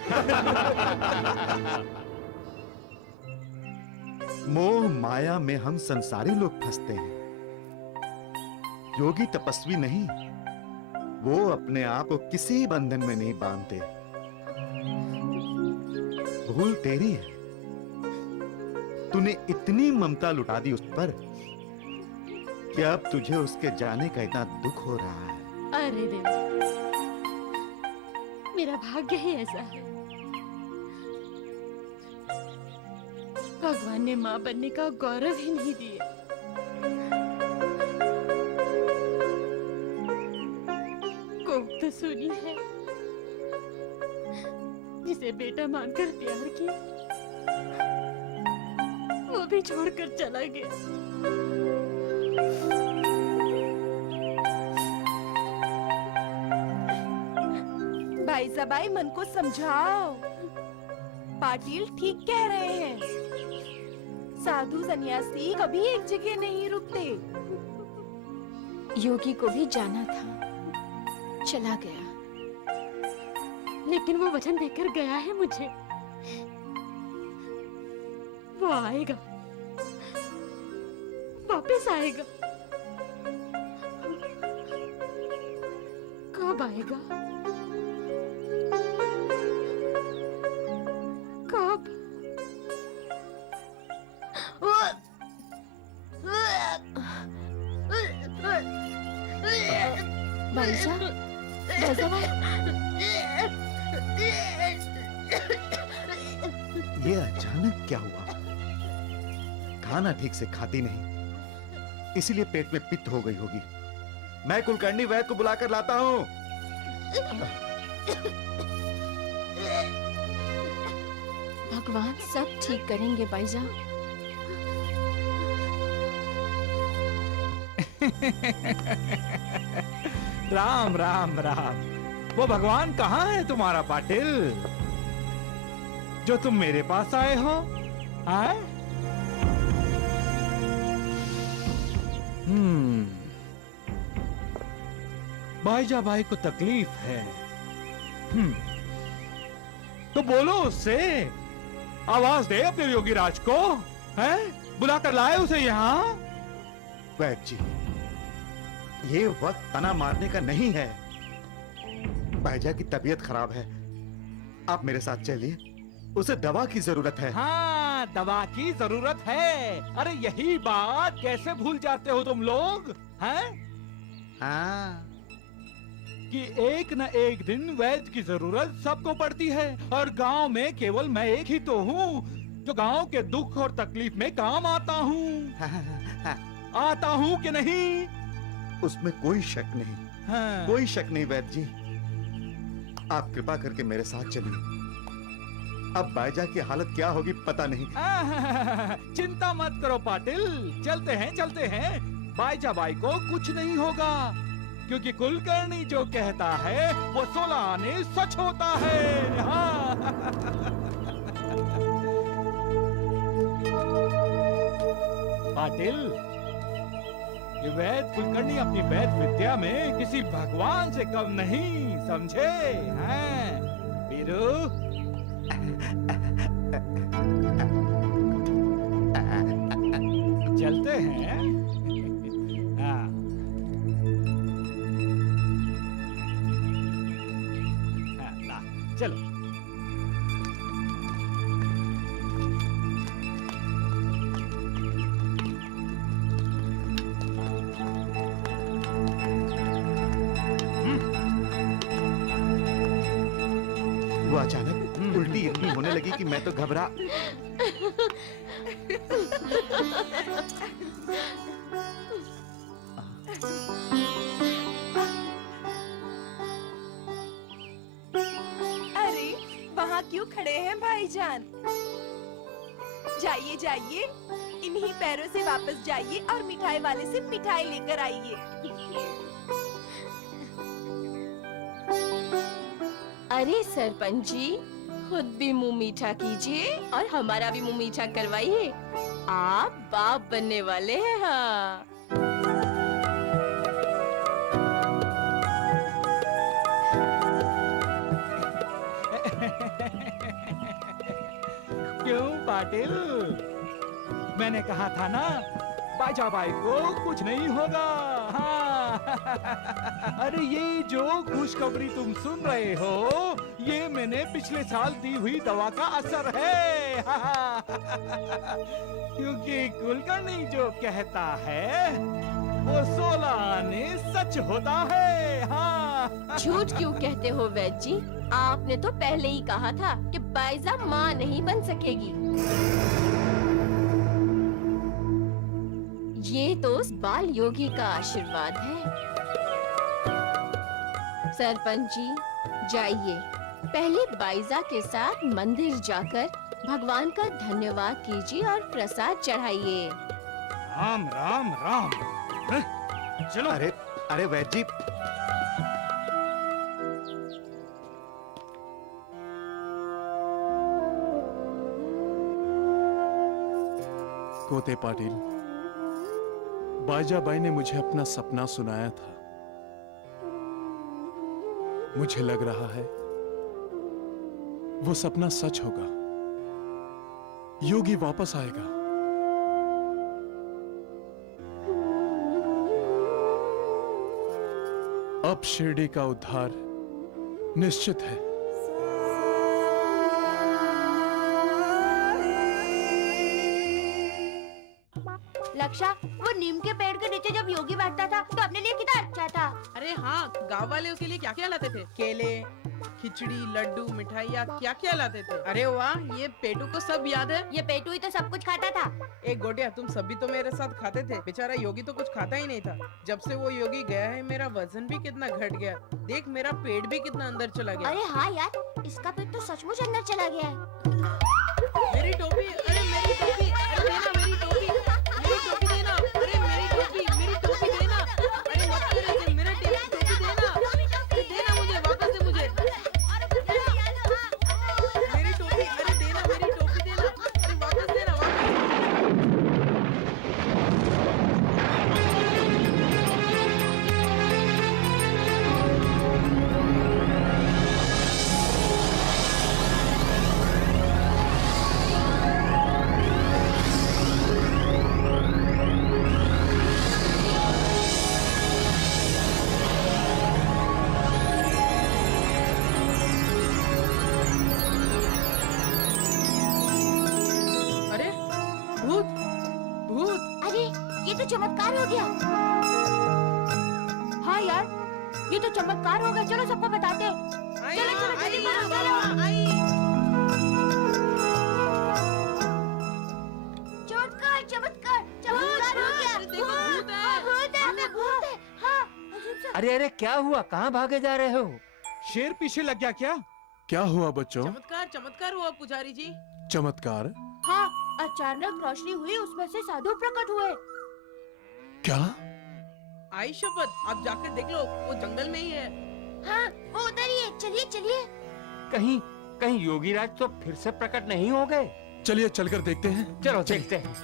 मोह माया में हम संसारी लोग फंसते हैं। योगी तपस्वी नहीं, वो अपने आप को किसी बंधन में नहीं बांधते। भूल तेरी है, तूने इतनी ममता लुटा दी उस पर कि अब तुझे उसके जाने का इतना दुख हो रहा है। अरे देवा, मेरा भाग्य ही ऐसा है। भगवान ने माँ बनने का गौरव ही नहीं दिया। कोक तो सुनी है जिसे बेटा मानकर प्यार किया, वो भी छोड़कर चला गया। भाई सबाई, मन को समझाओ। पाटिल ठीक कह रहे हैं। साधु सन्यासी कभी एक जगह नहीं रुकते। योगी को भी जाना था, चला गया। लेकिन वो वचन देकर गया है मुझे, वो आएगा, वापस आएगा। कब आएगा? कब? भाईजा, भाईजा भाई। ये अचानक क्या हुआ? खाना ठीक से खाती नहीं, इसीलिए पेट में पित्त हो गई होगी। मैं कुलकर्णी वैद्य को बुलाकर लाता हूँ। भगवान सब ठीक करेंगे भाईजा। राम राम राम। वो भगवान कहाँ है तुम्हारा पाटिल, जो तुम मेरे पास आए हो? आए? भाईजा भाई को तकलीफ है। तो बोलो उससे, आवाज दे अपने योगी राज को, हैं? बुला कर लाए उसे यहाँ। वैद्य जी, ये वक्त तना मारने का नहीं है। भाईजा की तबीयत खराब है, आप मेरे साथ चलिए, उसे दवा की जरूरत है। हाँ, दवा की जरूरत है। अरे यही बात कैसे भूल जाते हो तुम लोग, हैं? हाँ, कि एक न एक दिन वैद्य की जरूरत सबको पड़ती है, और गांव में केवल मैं एक ही तो हूँ जो गांव के दुख और तकलीफ में काम आता हूँ। आता हूँ कि नहीं? उसमें कोई शक नहीं। हाँ। कोई शक नहीं वैद्य जी, आप कृपा करके मेरे साथ चलिए। अब बाईजा की हालत क्या होगी पता नहीं। चिंता मत करो पाटिल, चलते हैं। बाईजा बाई को कुछ नहीं होगा, क्योंकि कुलकर्णी जो कहता है वो 16 आने सच होता है। हाँ। पाटिल, ये वैद्य कुलकर्णी अपनी वैद्य विद्या में किसी भगवान से कम नहीं, समझे हैं? वीरू, चलते हैं। हाँ। हाँ, चलो। वो अचानक उल्टी इतनी होने लगी कि मैं तो घबरा। अरे वहाँ क्यों खड़े हैं भाईजान? जाइए जाइए, इन्हीं पैरों से वापस जाइए और मिठाई वाले से मिठाई लेकर आइए। अरे सरपंच जी, खुद भी मुंह मीठा कीजिए और हमारा भी मुंह मीठा करवाइए। आप बाप बनने वाले हैं। हाँ। क्यों पाटिल, मैंने कहा था ना, बाईजा बाई को कुछ नहीं होगा। हाँ। अरे ये जो खुशखबरी तुम सुन रहे हो, ये मैंने पिछले साल दी हुई दवा का असर है। क्योंकि कुलकर्णी जो कहता है वो 16 आने सच होता है। हाँ झूठ क्यों कहते हो वैद्य जी? आपने तो पहले ही कहा था कि बाइजा माँ नहीं बन सकेगी। ये तो उस बाल योगी का आशीर्वाद है। सरपंच जी जाइए, पहले बाइजा के साथ मंदिर जाकर भगवान का धन्यवाद कीजिए और प्रसाद चढ़ाइए। राम राम राम। चलो। अरे अरे वैद्य जी, कोते पाटिल, बाजाबाई ने मुझे अपना सपना सुनाया था। मुझे लग रहा है वो सपना सच होगा। योगी वापस आएगा। अब शिरडी का उद्धार निश्चित है। लक्षा, वो नीम के पेड़ के नीचे जब योगी बैठता था तो अपने लिए कितना अच्छा था। अरे हाँ, गांव वाले उसके लिए क्या क्या लाते थे? केले, खिचड़ी, लड्डू, मिठाइयाँ, क्या क्या लाते थे। अरे वाह, ये पेटू को सब याद है। ये पेटू ही तो सब कुछ खाता था। एक गोटिया, तुम सभी तो मेरे साथ खाते थे। बेचारा योगी तो कुछ खाता ही नहीं था। जब से वो योगी गया है मेरा वजन भी कितना घट गया। देख मेरा पेट भी कितना अंदर चला गया। अरे हाँ यार, इसका पेट तो सचमुच अंदर चला गया है। मेरी टोपी, अरे मेरी टोपी, अरे देना मेरी टोपी, मेरी टोपी देना, अरे मेरी टोपी देना, अरे मत कर ऐसे, मेरा टोपी देना, देना मुझे, वापस दे मुझे मेरी टोपी, अरे देना मेरी टोपी देना, अरे वापस देना, चमत्कार हो गया। हाँ यार, ये तो चमत्कार हो गया। चलो सबको बताते हैं। चलो चलो जल्दी करो, चमत्कार चमत्कार चमत्कार हो गया। भूत है, हमें भूत है। हाँ। अरे अरे क्या हुआ? कहाँ भागे जा रहे हो? शेर पीछे लग गया क्या? क्या हुआ बच्चों? चमत्कार चमत्कार हुआ पुजारी जी। चमत्कार? हाँ, अचानक रोशनी हुई, उसमें से साधु प्रकट हुए। क्या? आई शपथ, आप जाकर देख लो, वो जंगल में ही है। हाँ, वो उधर ही है। चलिए चलिए। कहीं कहीं योगीराज तो फिर से प्रकट नहीं हो गए? चलिए चलकर देखते हैं। चलो देखते हैं।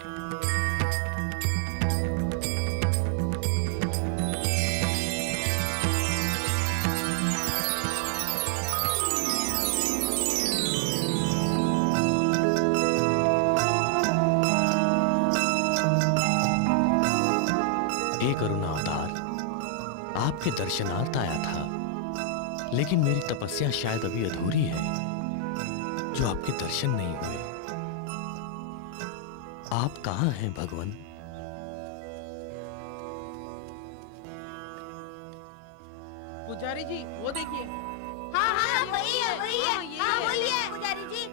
करुणा अवतार आपके दर्शनार्थ आया था, लेकिन मेरी तपस्या शायद अभी अधूरी है, जो आपके दर्शन नहीं हुए। आप कहाँ हैं भगवान? पुजारी जी वो देखिए। हाँ हाँ वही है, वही है, हाँ वही है पुजारी जी।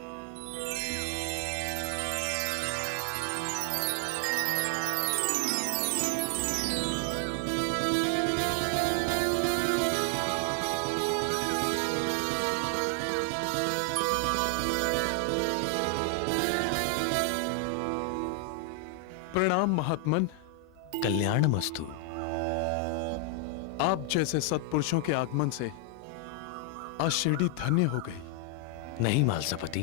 प्रणाम महात्मन। कल्याणमस्तु। आप जैसे सत्पुरुषों के आगमन से आज शिरडी धन्य हो गई। नहीं मालसापति,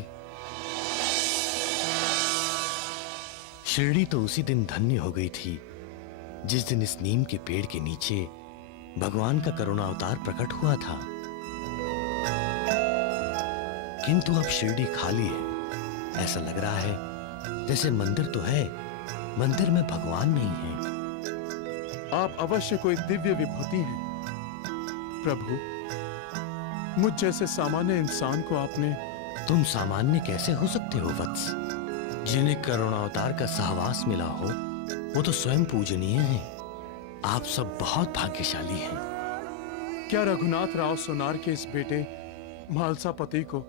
शिरडी तो उसी दिन धन्य हो गई थी जिस दिन इस नीम के पेड़ के नीचे भगवान का करुणा अवतार प्रकट हुआ था। किंतु अब शिरडी खाली है। ऐसा लग रहा है जैसे मंदिर तो है, मंदिर में भगवान नहीं है। आप अवश्य कोई दिव्य विभूति हैं प्रभु। मुझ जैसे सामान्य इंसान को आपने। तुम सामान्य कैसे हो सकते हो वत्स? जिन्हें करुणावतार का सहवास मिला हो वो तो स्वयं पूजनीय है। आप सब बहुत भाग्यशाली हैं। क्या रघुनाथ राव सोनार के इस बेटे म्हालसापति को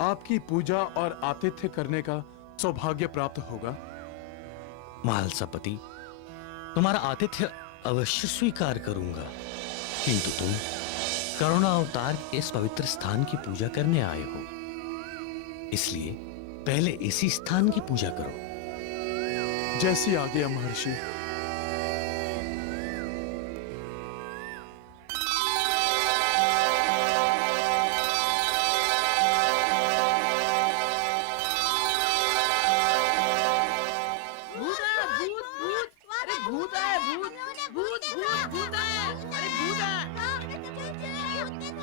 आपकी पूजा और आतिथ्य करने का सौभाग्य प्राप्त होगा? म्हालसापति, तुम्हारा आतिथ्य अवश्य स्वीकार करूंगा, किंतु तुम करुणा अवतार इस पवित्र स्थान की पूजा करने आए हो, इसलिए पहले इसी स्थान की पूजा करो। जैसी आज्ञा महर्षि।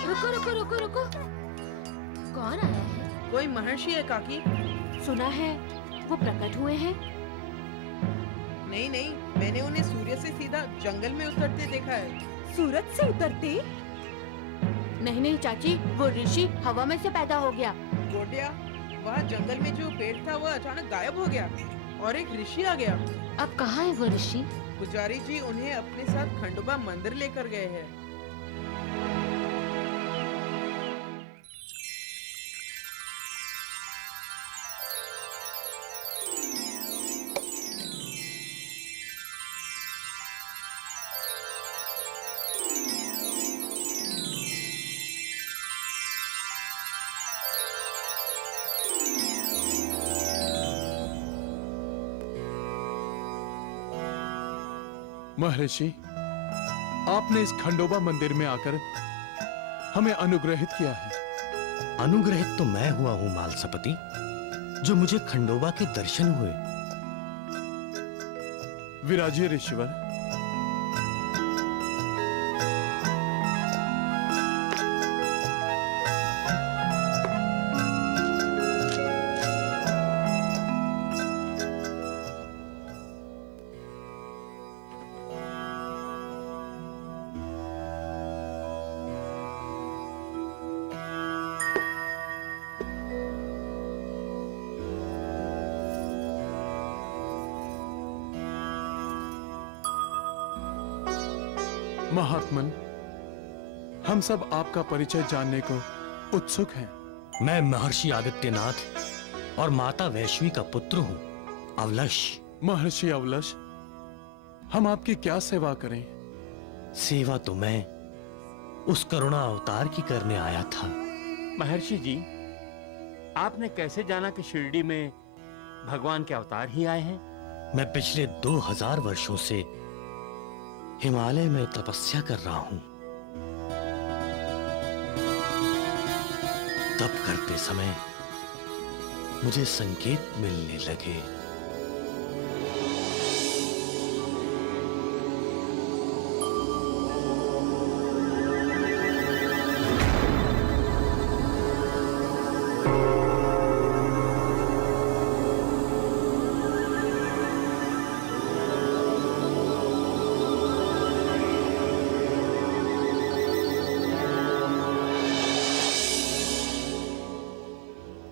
रुको रुको रुको रुको, कौन आया है? कोई महर्षि है काकी। सुना है वो प्रकट हुए हैं। नहीं नहीं, मैंने उन्हें सूर्य से सीधा जंगल में उतरते देखा है। सूरज से उतरते? नहीं नहीं चाची, वो ऋषि हवा में से पैदा हो गया। गोटिया, वहाँ जंगल में जो पेड़ था वह अचानक गायब हो गया और एक ऋषि आ गया। अब कहाँ है वो ऋषि? पुजारी जी उन्हें अपने साथ खंडोबा मंदिर लेकर गए हैं। महर्षि, आपने इस खंडोबा मंदिर में आकर हमें अनुग्रहित किया है। अनुग्रहित तो मैं हुआ हूं म्हालसापति, जो मुझे खंडोबा के दर्शन हुए। विराजिए ऋषिवर। महात्मन, हम सब आपका परिचय जानने को उत्सुक हैं। मैं महर्षि आदित्यनाथ और माता वैश्वी का पुत्र हूं, अवलश। महर्षि अवलश, हम आपकी क्या सेवा करें? सेवा तो मैं उस करुणा अवतार की करने आया था। महर्षि जी, आपने कैसे जाना कि शिरडी में भगवान के अवतार ही आए हैं? मैं पिछले 2000 वर्षों से हिमालय में तपस्या कर रहा हूं। तप करते समय मुझे संकेत मिलने लगे।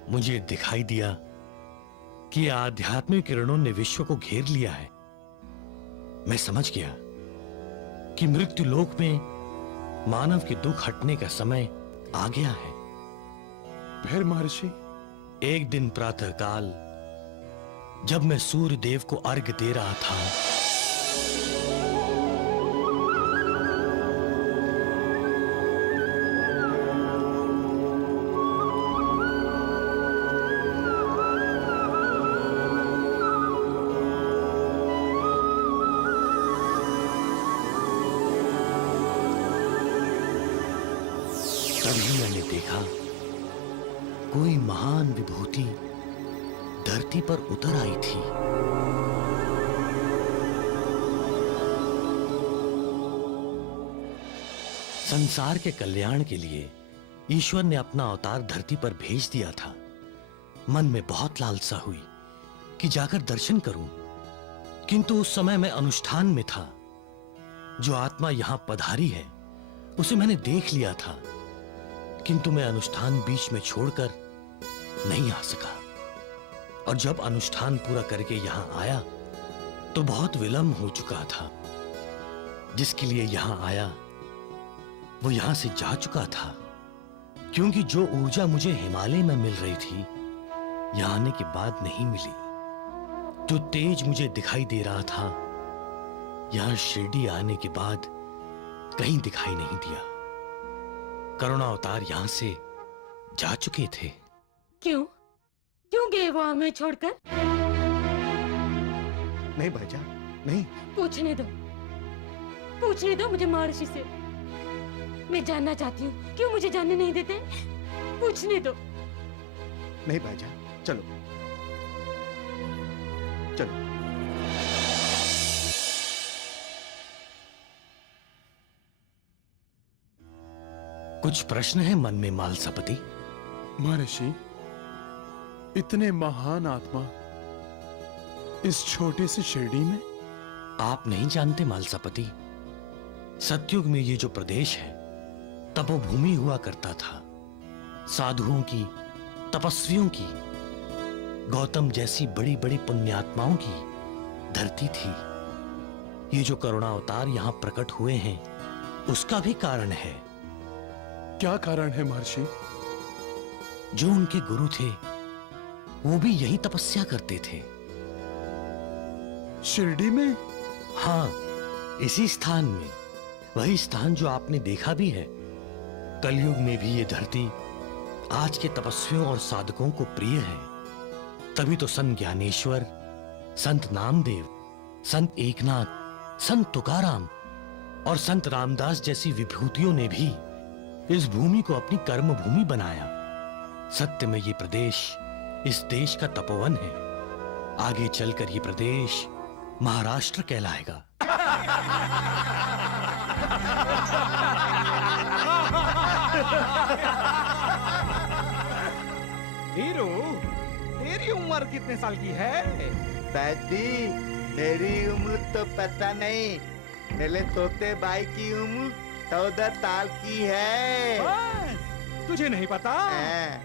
मुझे दिखाई दिया कि आध्यात्मिक किरणों ने विश्व को घेर लिया है। मैं समझ गया कि मृत्यु लोक में मानव के दुख हटने का समय आ गया है। फिर महर्षि? एक दिन प्रातःकाल जब मैं सूर्य देव को अर्घ्य दे रहा था, तभी मैंने देखा कोई महान विभूति धरती पर उतर आई थी। संसार के कल्याण के लिए ईश्वर ने अपना अवतार धरती पर भेज दिया था। मन में बहुत लालसा हुई कि जाकर दर्शन करूं, किंतु उस समय मैं अनुष्ठान में था। जो आत्मा यहां पधारी है उसे मैंने देख लिया था, किंतु मैं अनुष्ठान बीच में छोड़कर नहीं आ सका। और जब अनुष्ठान पूरा करके यहां आया तो बहुत विलंब हो चुका था। जिसके लिए यहां आया वो यहां से जा चुका था, क्योंकि जो ऊर्जा मुझे हिमालय में मिल रही थी यहां आने के बाद नहीं मिली। जो तेज मुझे दिखाई दे रहा था यहां शिरडी आने के बाद कहीं दिखाई नहीं दिया। करुणा अवतार यहां से जा चुके थे। क्यों क्यों गए वो हमें छोड़कर? नहीं भाईजान, नहीं। पूछने दो मुझे महर्षि से। मैं जानना चाहती हूँ, क्यों मुझे जानने नहीं देते? पूछने दो। नहीं भाईजान, चलो चलो। कुछ प्रश्न है मन में मालसापति? महर्षि, इतने महान आत्मा इस छोटे से शिरडी में? आप नहीं जानते मालसापति, सतयुग में ये जो प्रदेश है तपोभूमि हुआ करता था। साधुओं की, तपस्वियों की, गौतम जैसी बड़ी बड़ी पुण्यात्माओं की धरती थी। ये जो करुणा अवतार यहां प्रकट हुए हैं उसका भी कारण है। क्या कारण है महर्षि? जो उनके गुरु थे वो भी यही तपस्या करते थे। शिरडी में? हाँ, इसी स्थान में। वही स्थान जो आपने देखा भी है। कलयुग में भी ये धरती आज के तपस्वियों और साधकों को प्रिय है। तभी तो संत ज्ञानेश्वर, संत नामदेव, संत एकनाथ, संत तुकाराम और संत रामदास जैसी विभूतियों ने भी इस भूमि को अपनी कर्म भूमि बनाया। सत्य में ये प्रदेश इस देश का तपोवन है। आगे चलकर ये प्रदेश महाराष्ट्र कहलाएगा। हीरो, तेरी उम्र कितने साल की है? दादी, मेरी उम्र तो पता नहीं। मेरे तोते भाई की उम्र 14 साल की है। बस, तुझे नहीं पता?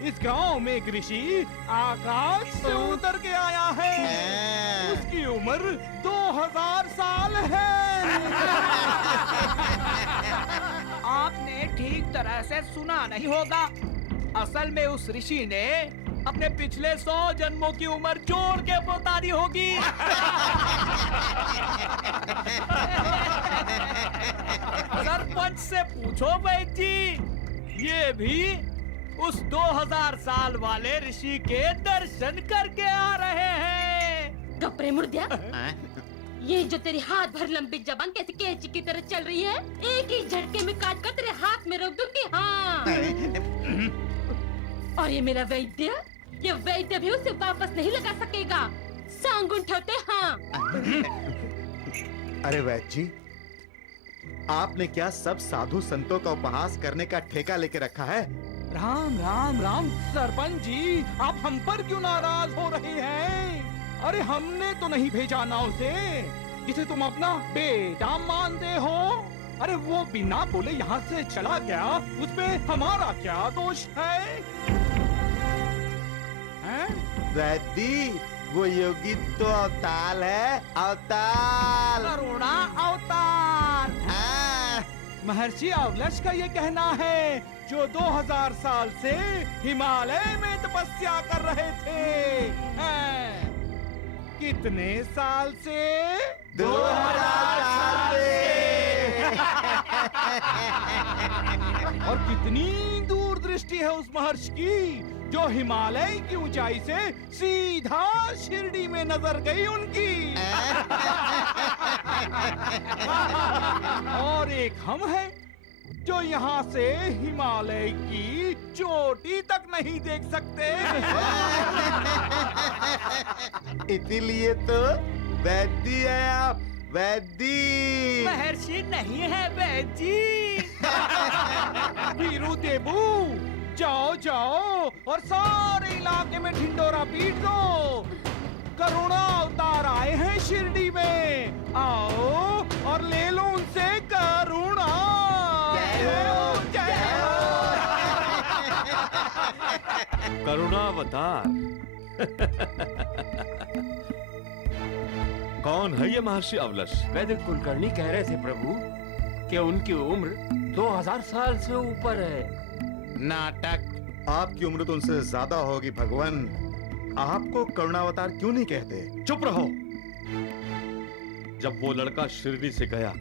इस गांव में एक ऋषि आकाश से उतर के आया है। उसकी उम्र 2000 साल है। आपने ठीक तरह से सुना नहीं होगा। असल में उस ऋषि ने अपने पिछले 100 जन्मों की उम्र जोड़ के बता दी होगी। सरपंच से पूछो वैद्य जी, ये भी उस 2000 साल वाले ऋषि के दर्शन करके आ रहे हैं। कपड़े मुर्दिया, ये जो तेरी हाथ भर लंबी जबान कैसे कैंची की तरह चल रही है, एक ही झटके में काट कर तेरे हाथ में रोक दूंगी। हाँ। और ये मेरा वैद्य, ये वैद्य भी उसे वापस नहीं लगा सकेगा। सांग उठाते। हाँ। अरे वैद्य जी, आपने क्या सब साधु संतों का उपहास करने का ठेका लेके रखा है? राम राम राम सरपंच जी, आप हम पर क्यों नाराज हो रहे हैं? अरे हमने तो नहीं भेजा नाव से, जिसे तुम अपना बेटा मानते हो। अरे वो बिना बोले यहाँ से चला गया, उसमें हमारा क्या दोष है? वैद्य, वो योगी तो अवतार है, अवतार। करुणा अवतार। महर्षि अवलश का ये कहना है, जो 2000 साल से हिमालय में तपस्या कर रहे थे। कितने साल से? 2000 साल से। और कितनी दूरदृष्टि है उस महर्षि की, जो हिमालय की ऊंचाई से सीधा शिरडी में नजर गई उनकी। और एक हम हैं, जो यहाँ से हिमालय की चोटी तक नहीं देख सकते। इसीलिए तो वैद्य है आप, वैद्य। महर्षि नहीं है वैद्य जी। वीरू देबू, जाओ जाओ और सारे इलाके में ढिंडोरा पीट दो। करुणा अवतार आए हैं शिरडी में, आओ और ले लो उनसे करुणा। जय हो, जय हो। करुणा अवतार। कौन है ये महर्षि अवलश? वैदिक कुलकर्णी कह रहे थे प्रभु, कि उनकी उम्र 2000 साल से ऊपर है। नाटक। आपकी उम्र तो उनसे ज्यादा होगी भगवान। आपको करुणावतार क्यों नहीं कहते? चुप रहो। जब वो लड़का शिरडी से गया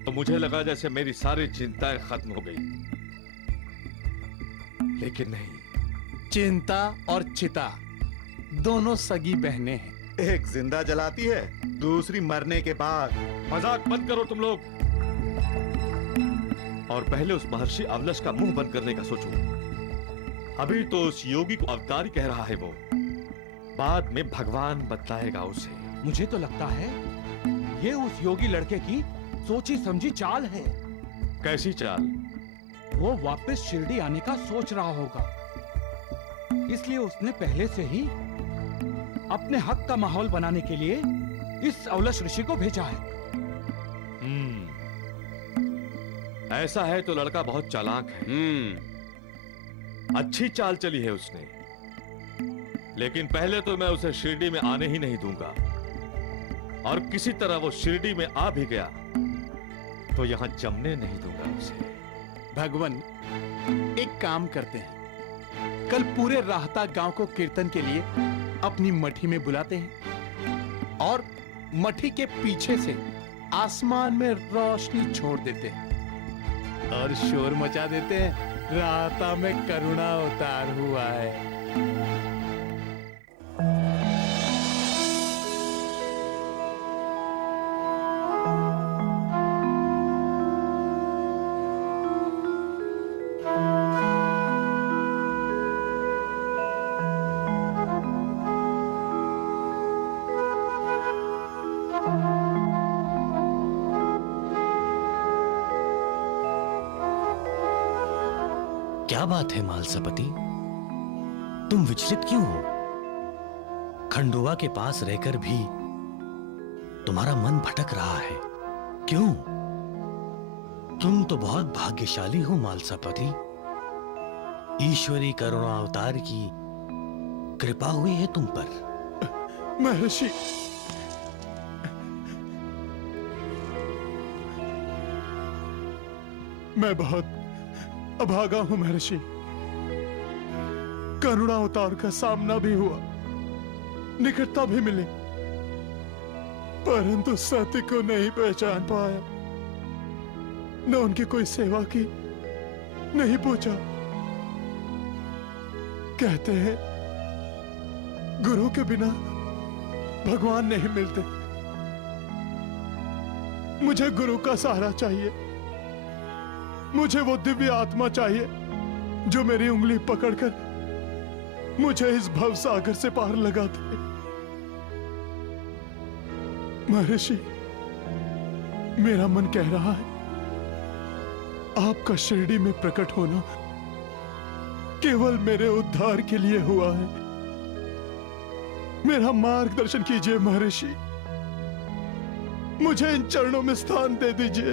तो मुझे लगा जैसे मेरी सारी चिंताएं खत्म हो गई, लेकिन नहीं। चिंता और चिता दोनों सगी बहनें हैं। एक जिंदा जलाती है, दूसरी मरने के बाद। मजाक बंद करो तुम लोग, और पहले उस महर्षि अवलश का मुंह बंद करने का सोचो। अभी तो उस योगी को अवतारी कह रहा है वो, बाद में भगवान बतलाएगा उसे। मुझे तो लगता है ये उस योगी लड़के की सोची समझी चाल है। कैसी चाल? वो वापस शिरडी आने का सोच रहा होगा, इसलिए उसने पहले से ही अपने हक का माहौल बनाने के लिए इस अवलश ऋषि को भेजा है। ऐसा है तो लड़का बहुत चालाक है। अच्छी चाल चली है उसने, लेकिन पहले तो मैं उसे शिरडी में आने ही नहीं दूंगा, और किसी तरह वो शिरडी में आ भी गया तो यहां जमने नहीं दूंगा उसे। भगवान, एक काम करते हैं, कल पूरे राहता गांव को कीर्तन के लिए अपनी मठी में बुलाते हैं और मठी के पीछे से आसमान में रोशनी छोड़ देते हैं और शोर मचा देते हैं, राहता में करुणा अवतार हुआ है। क्या बात है मालसपति, तुम विचलित क्यों हो? खंडुआ के पास रहकर भी तुम्हारा मन भटक रहा है, क्यों? तुम तो बहुत भाग्यशाली हो मालसपति। ईश्वरी करुणा अवतार की कृपा हुई है तुम पर। महर्षि, मैं बहुत अभागा हूं महर्षि। करुणा अवतार का सामना भी हुआ, निकटता भी मिली, परंतु सत्य को नहीं पहचान पाया। न उनकी कोई सेवा की, नहीं पूछा। कहते हैं गुरु के बिना भगवान नहीं मिलते। मुझे गुरु का सहारा चाहिए, मुझे वो दिव्य आत्मा चाहिए जो मेरी उंगली पकड़कर मुझे इस भव सागर से पार लगा दे। महर्षि, मेरा मन कह रहा है आपका शिरडी में प्रकट होना केवल मेरे उद्धार के लिए हुआ है। मेरा मार्गदर्शन कीजिए महर्षि, मुझे इन चरणों में स्थान दे दीजिए,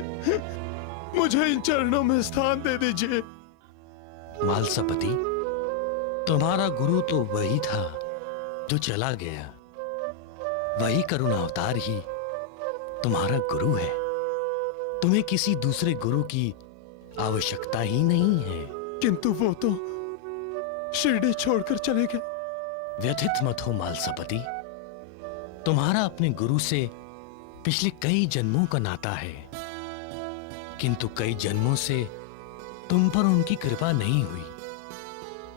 मुझे इन चरणों में स्थान दे दीजिए। मालसपति, तुम्हारा गुरु तो वही था जो चला गया, वही करुणा अवतार ही तुम्हारा गुरु है। तुम्हें किसी दूसरे गुरु की आवश्यकता ही नहीं है। किंतु वो तो शिरडी छोड़कर चले गए। व्यथित मत हो मालसपति, तुम्हारा अपने गुरु से पिछले कई जन्मों का नाता है, किंतु कई जन्मों से तुम पर उनकी कृपा नहीं हुई।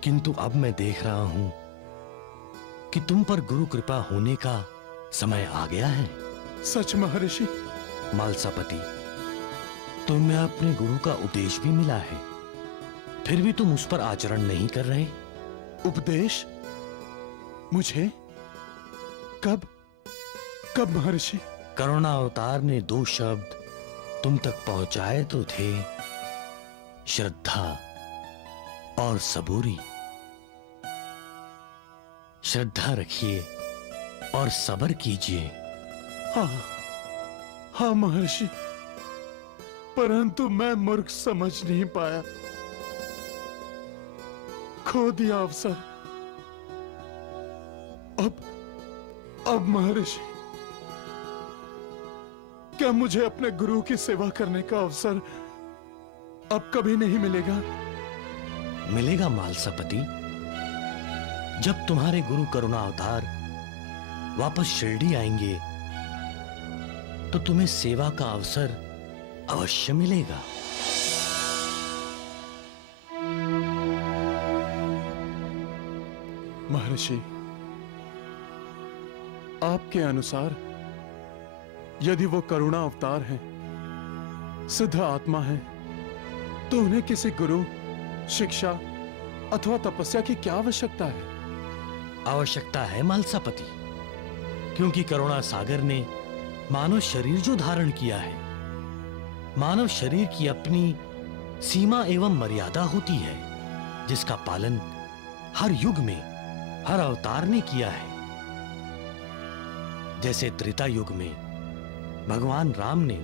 किंतु अब मैं देख रहा हूं कि तुम पर गुरु कृपा होने का समय आ गया है। सच महर्षि। मालसपति, तुम्हें अपने गुरु का उपदेश भी मिला है, फिर भी तुम उस पर आचरण नहीं कर रहे। उपदेश? मुझे? कब? कब महर्षि? करुणा अवतार ने 2 शब्द तुम तक पहुंचाए तो थे, श्रद्धा और सबूरी। श्रद्धा रखिए और सब्र कीजिए। हाँ, हाँ महर्षि, परंतु मैं मूर्ख समझ नहीं पाया, खो दिया अवसर। अब महर्षि क्या मुझे अपने गुरु की सेवा करने का अवसर अब कभी नहीं मिलेगा? मिलेगा मालसापति। जब तुम्हारे गुरु करुणा अवतार वापस शिरडी आएंगे तो तुम्हें सेवा का अवसर अवश्य मिलेगा। महर्षि, आपके अनुसार यदि वो करुणा अवतार हैं, सिद्ध आत्मा हैं, तो उन्हें किसी गुरु, शिक्षा अथवा तपस्या की क्या आवश्यकता है? आवश्यकता है मालसापति, क्योंकि करुणा सागर ने मानव शरीर जो धारण किया है, मानव शरीर की अपनी सीमा एवं मर्यादा होती है, जिसका पालन हर युग में हर अवतार ने किया है। जैसे त्रेता युग में भगवान राम ने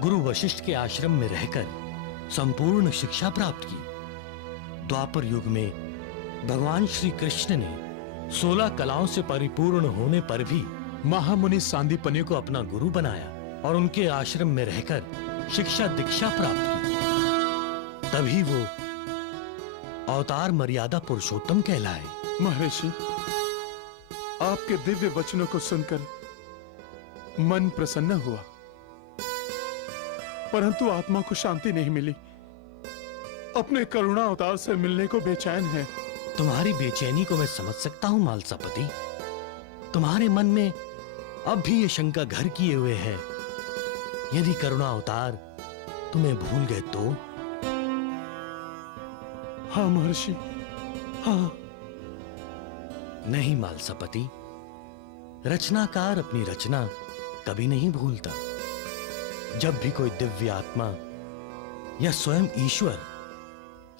गुरु वशिष्ठ के आश्रम में रहकर संपूर्ण शिक्षा प्राप्त की। द्वापर युग में भगवान श्री कृष्ण ने 16 कलाओं से परिपूर्ण होने पर भी महामुनि सांदीपनि को अपना गुरु बनाया और उनके आश्रम में रहकर शिक्षा दीक्षा प्राप्त की। तभी वो अवतार मर्यादा पुरुषोत्तम कहलाए। महर्षि, आपके दिव्य वचनों को सुनकर मन प्रसन्न हुआ, परंतु आत्मा को शांति नहीं मिली। अपने करुणा अवतार से मिलने को बेचैन है। तुम्हारी बेचैनी को मैं समझ सकता हूं मालसापति। तुम्हारे मन में अब भी ये शंका घर किए हुए है, यदि करुणा अवतार तुम्हें भूल गए तो? हाँ महर्षि, हाँ। नहीं मालसापति, रचनाकार अपनी रचना कभी नहीं भूलता। जब भी कोई दिव्य आत्मा या स्वयं ईश्वर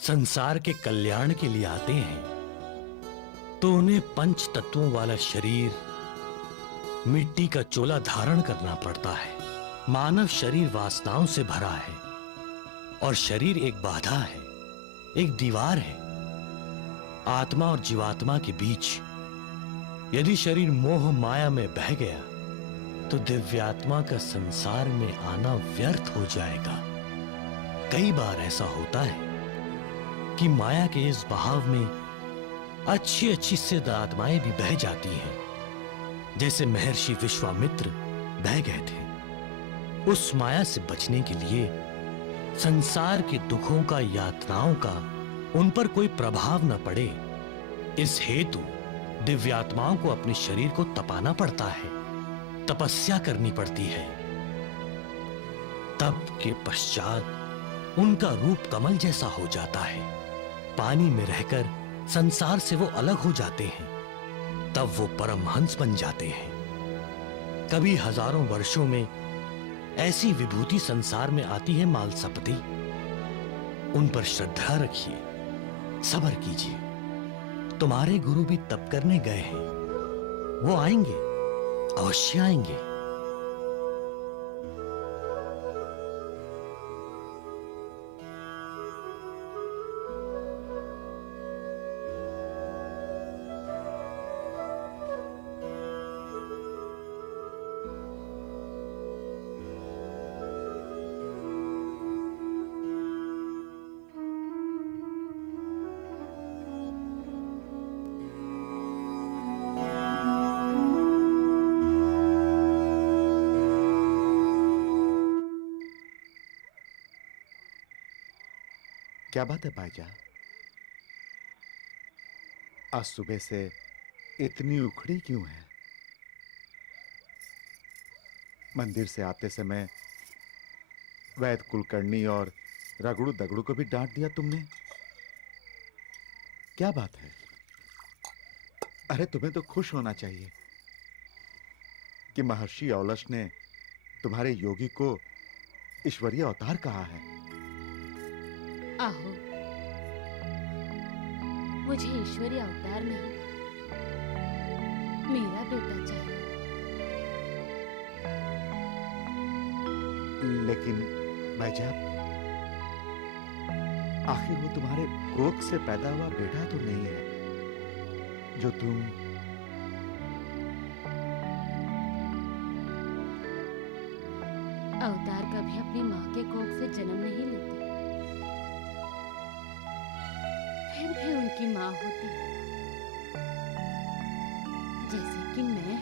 संसार के कल्याण के लिए आते हैं तो उन्हें पंच तत्वों वाला शरीर, मिट्टी का चोला धारण करना पड़ता है। मानव शरीर वासनाओं से भरा है और शरीर एक बाधा है, एक दीवार है। आत्मा और जीवात्मा के बीच यदि शरीर मोह माया में बह गया तो दिव्यात्मा का संसार में आना व्यर्थ हो जाएगा। कई बार ऐसा होता है कि माया के इस बहाव में अच्छी अच्छी सिद्ध आत्माएं भी बह जाती हैं, जैसे महर्षि विश्वामित्र बह गए थे। उस माया से बचने के लिए संसार के दुखों का, यातनाओं का उन पर कोई प्रभाव न पड़े, इस हेतु दिव्यात्माओं को अपने शरीर को तपाना पड़ता है, तपस्या करनी पड़ती है। तप के पश्चात उनका रूप कमल जैसा हो जाता है। पानी में रहकर संसार से वो अलग हो जाते हैं, तब वो परमहंस बन जाते हैं। कभी हजारों वर्षों में ऐसी विभूति संसार में आती है मालसापति। उन पर श्रद्धा रखिए, सब्र कीजिए। तुम्हारे गुरु भी तप करने गए हैं, वो आएंगे, अवश्य आएंगे। क्या बात है भाईजा? आज सुबह से इतनी उखड़ी क्यों है? मंदिर से आते समय वैद कुलकर्णी और रगड़ू दगड़ू को भी डांट दिया तुमने। क्या बात है? अरे तुम्हें तो खुश होना चाहिए कि महर्षि औलश ने तुम्हारे योगी को ईश्वरीय अवतार कहा है। आहो, मुझे ईश्वरीय अवतार नहीं, मेरा बेटा चाहिए। लेकिन भाईजान, आखिर वो तुम्हारे कोख से पैदा हुआ बेटा तो नहीं है जो तुम अपनी माँ के कोख से जन्म नहीं लेते, फिर भी उनकी माँ होती, जैसे कि मैं।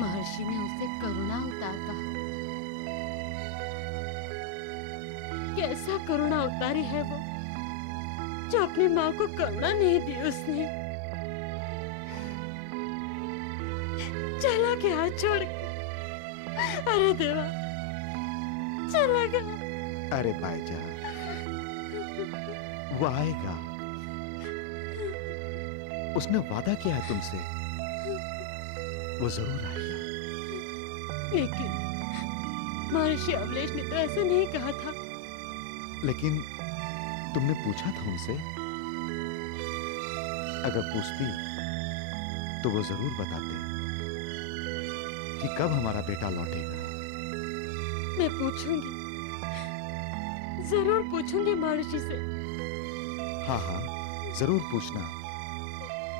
महर्षि ने उसे करुणा अवतार कहा। कैसा करुणा अवतारी है वो, जो अपनी माँ को करुणा नहीं दी उसने। चला गया छोड़ के। अरे देवा, चला गया। अरे बाईजा, वो आएगा। उसने वादा किया है तुमसे, वो जरूर आएगा। लेकिन महर्षि अवलेश ने तो ऐसा नहीं कहा था। लेकिन तुमने पूछा था उनसे? अगर पूछती तो वो जरूर बताते कि कब हमारा बेटा लौटेगा। मैं पूछूंगी, जरूर पूछूंगी महर्षि से। हाँ हाँ, जरूर पूछना।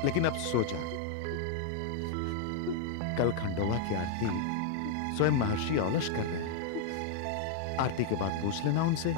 लेकिन अब सो जा। कल खंडोबा की आरती स्वयं महर्षि औलश कर रहे हैं। आरती के बाद पूछ लेना उनसे